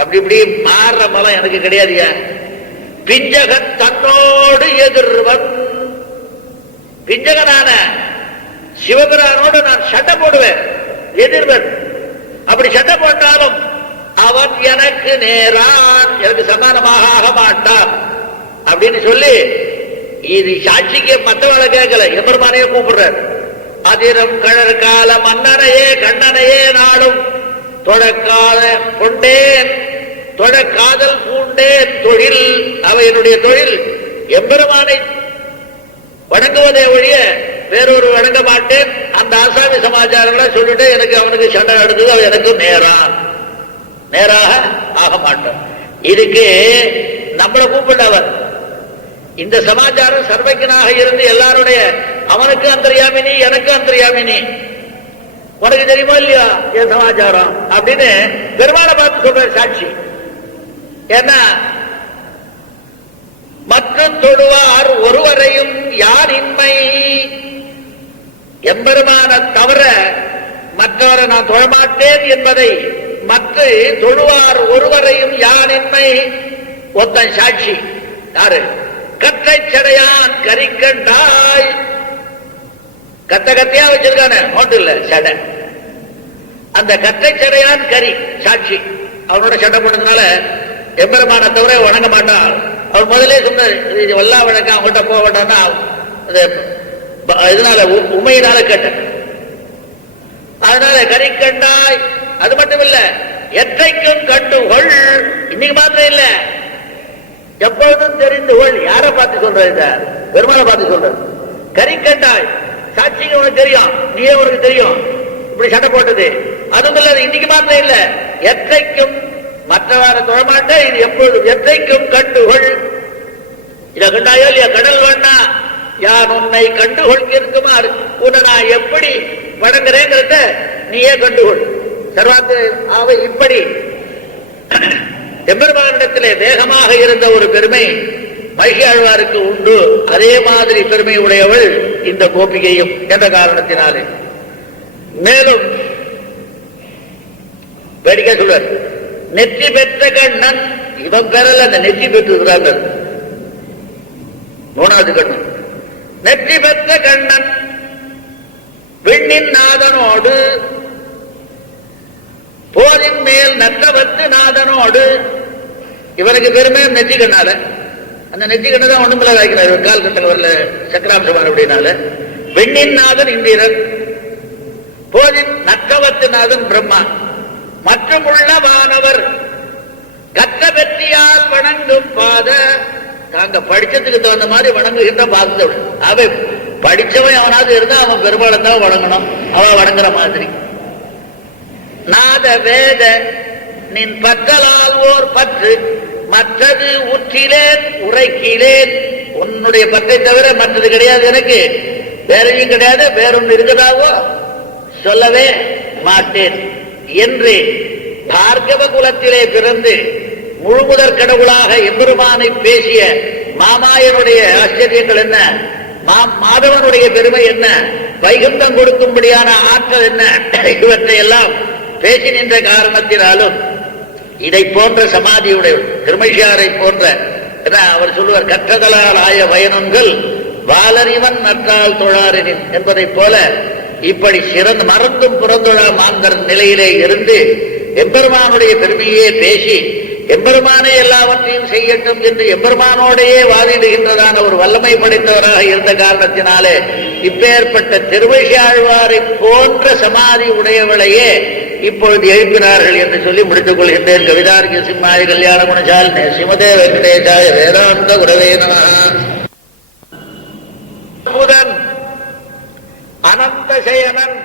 அப்படி இப்படி மாறுற மலம் எனக்கு கிடையாதுயா. பிஞ்சகன் தன்னோடு எதிர்வன். பிஞ்சகனான சிவபிரானோடு நான் சண்டை போடுவேன், எதிர்வன். அப்படி சண்டை போட்டாலும் அவன் எனக்கு நேரான், எனக்கு சமானமாக ஆக மாட்டான் அப்படின்னு சொல்லி இது சாட்சிக்கு மற்றவளை கேட்கல, எம்பெருமானையே கூப்பிடுறார். அதிரம் கழற் கால மன்னனையே கண்ணனையே நாடும் தொடக்கால கொண்டேன் தொடக்காதல் பூண்டேன் தொழில். அவ என்னுடைய தொழில் எம்பெருமானை வணங்குவதை ஒழிய வேறொரு வணங்க மாட்டேன். அந்த ஆசாமி சமாச்சாரங்களை சொல்லிட்டு எனக்கு அவனுக்கு சண்டை நடந்தது, அவ எனக்கு நேராக ஆக மாட்டான். இதுக்கு நம்மளை கூப்பிட்டவர். இந்த சமாச்சாரம் சர்வஜனாக இருந்து எல்லாருடைய அவனுக்கு அந்தர்யாமினி எனக்கு அந்தர்யாமினி, உனக்கு தெரியுமா இல்லையா என் சமாச்சாரம் அப்படின்னு பெருமாளை பார்த்து சொல்ற சாட்சி. ஏன்னா மற்ற தொழுவார் ஒருவரையும் யார் இன்மை, எம்பெருமான தவிர மற்றவரை நான் தொழமாட்டேன் என்பதை மற்ற தொழுவார் ஒருவரையும் யானின்மை. ஒத்தன் சாட்சி யாரு? கற்றை சடையான் கரிக்கண்டாய். கத்த கத்தையா வச்சிருக்கான நோட்டு இல்ல சடை. அந்த கற்றை சடையான் கரி சாட்சி. அவனோட சட்டை போட்டதுனால எம்பெருமான தவிர வணங்க மாட்டான். அவர் முதலே சொன்னார், வல்லா வழக்கம் அவங்ககிட்ட போக வேண்டாம்னா இதனால உமையினால கேட்ட. அதனால கரிக்கண்டாய். அது மட்டும் இல்ல, எற்றைக்கும் கண்டுகொள். இன்னைக்கு மாத்திரம் இல்ல, எப்பொழுதும் தெரிந்து கொள். யாரை பார்த்து சொல்ற? பெருமாளை பார்த்து சொல்ற. கரிக்கண்டாய் சாட்சிக்கு உனக்கு தெரியும், நீயே உனக்கு தெரியும் இப்படி சட்டை போட்டது. அதுவும் இல்ல, இன்னைக்கு மாத்திரம் இல்ல, எற்றைக்கும் மற்றவாறு தொழமாட்டேன். இது எப்பொழுதும் எற்றைக்கும் கண்டுகொள். இதை கண்டாயோ இல்லையா? கடல் வேணா யான் உன்னை கண்டுகொள்க இருக்குமாறு உன்னை நான் எப்படி வணங்குறேங்கிறத நீயே கண்டுகொள். சர்வாத்து அவை இப்படி எம்பெருமானிடத்திலே வேகமாக இருந்த ஒரு பெருமை மகிழ்வாருக்கு உண்டு. அதே மாதிரி பெருமை உடையவள் இந்த கோபிகையும் என்ற காரணத்தினாலே. மேலும் வேடிக்கை சொல்வார், நெற்றி பெற்ற கண்ணன். இவன் பெறல, அந்த நெற்றி பெற்றிருக்கிறாங்க. மூணாவது கண்ணன் நெற்றி பெற்ற கண்ணன் விண்ணின் நாதனோடு போரின் மேல் நற்றவத்து நாதனோடு. இவருக்கு பெருமை நெற்றி கண்ணால. அந்த நெற்றி கண்ணு தான் ஒண்ணுமில்ல வாய்க்கிறார். கால் கட்டல் வரல சக்கராம்சமான அப்படின்னால. விண்ணின் நாதன் இந்திரன், போரின் நற்றவத்து நாதன் பிரம்மா, மற்றும் உள்ள வானவர் கற்ற வெற்றியால் வணங்கும் பாத. தாங்க படிச்சதுக்கு தகுந்த மாதிரி வணங்குகின்ற பாதத்தோடு. அவன் படிச்சவன் அவனாவது இருந்தா அவன் பெரும்பாலும் தான் வணங்கணும், அவன் வணங்குற மாதிரி. நாத வேத நின் பற்றலால் ஓர் பற்று மற்றது உற்றிலேன் உரைக்கிலேன். உன்னுடைய பற்றை தவிர மற்றது கிடையாது எனக்கு, வேறையும் கிடையாது, வேறொன்று இருக்குதாவோ சொல்லவே மாட்டேன் என்று பார்கவ குலத்திலே பிறந்து முழுமுதற் கடவுளாக எம்பெருமானை பேசிய மாமாயனுடைய ஆச்சரியங்கள் என்ன, மாதவனுடைய பெருமை என்ன, வைகுந்தம் கொடுக்கும்படியான ஆற்றல் என்ன, இவற்றை எல்லாம் பேசி நின்ற காரணத்தினாலும் இதை போன்ற சமாதியுடைய திருமழியாரை போன்ற அவர் சொல்லுவார், கற்றதலால் ஆய பயனங்கள் வாலறிவன் நற்றால் தொழாரினின் என்பதை போல இப்படி சிறந்து மறந்தும் புறந்தொழா மாந்தர் நிலையிலே இருந்து எம்பெருமானுடைய பெருமையே பேசி எம்பெருமானே எல்லாவற்றையும் செய்யட்டும் என்று எம்பெருமானோடையே வாதிடுகின்றதான ஒரு வல்லமை படைத்தவராக இருந்த காரணத்தினாலே இப்பேற்பட்ட திருவழியாழ்வாரை போன்ற சமாதி உடையவளையே இப்பொழுது எழுப்பினார்கள் என்று சொல்லி முடித்துக் கொள்கின்றேன். கவிதார்க்கிய சிம்மாய கல்யாண குணசாலினே ஸ்ரீமதே வெங்கடேசாய வேதாந்த குரவே நமः. அனந்த சயனன்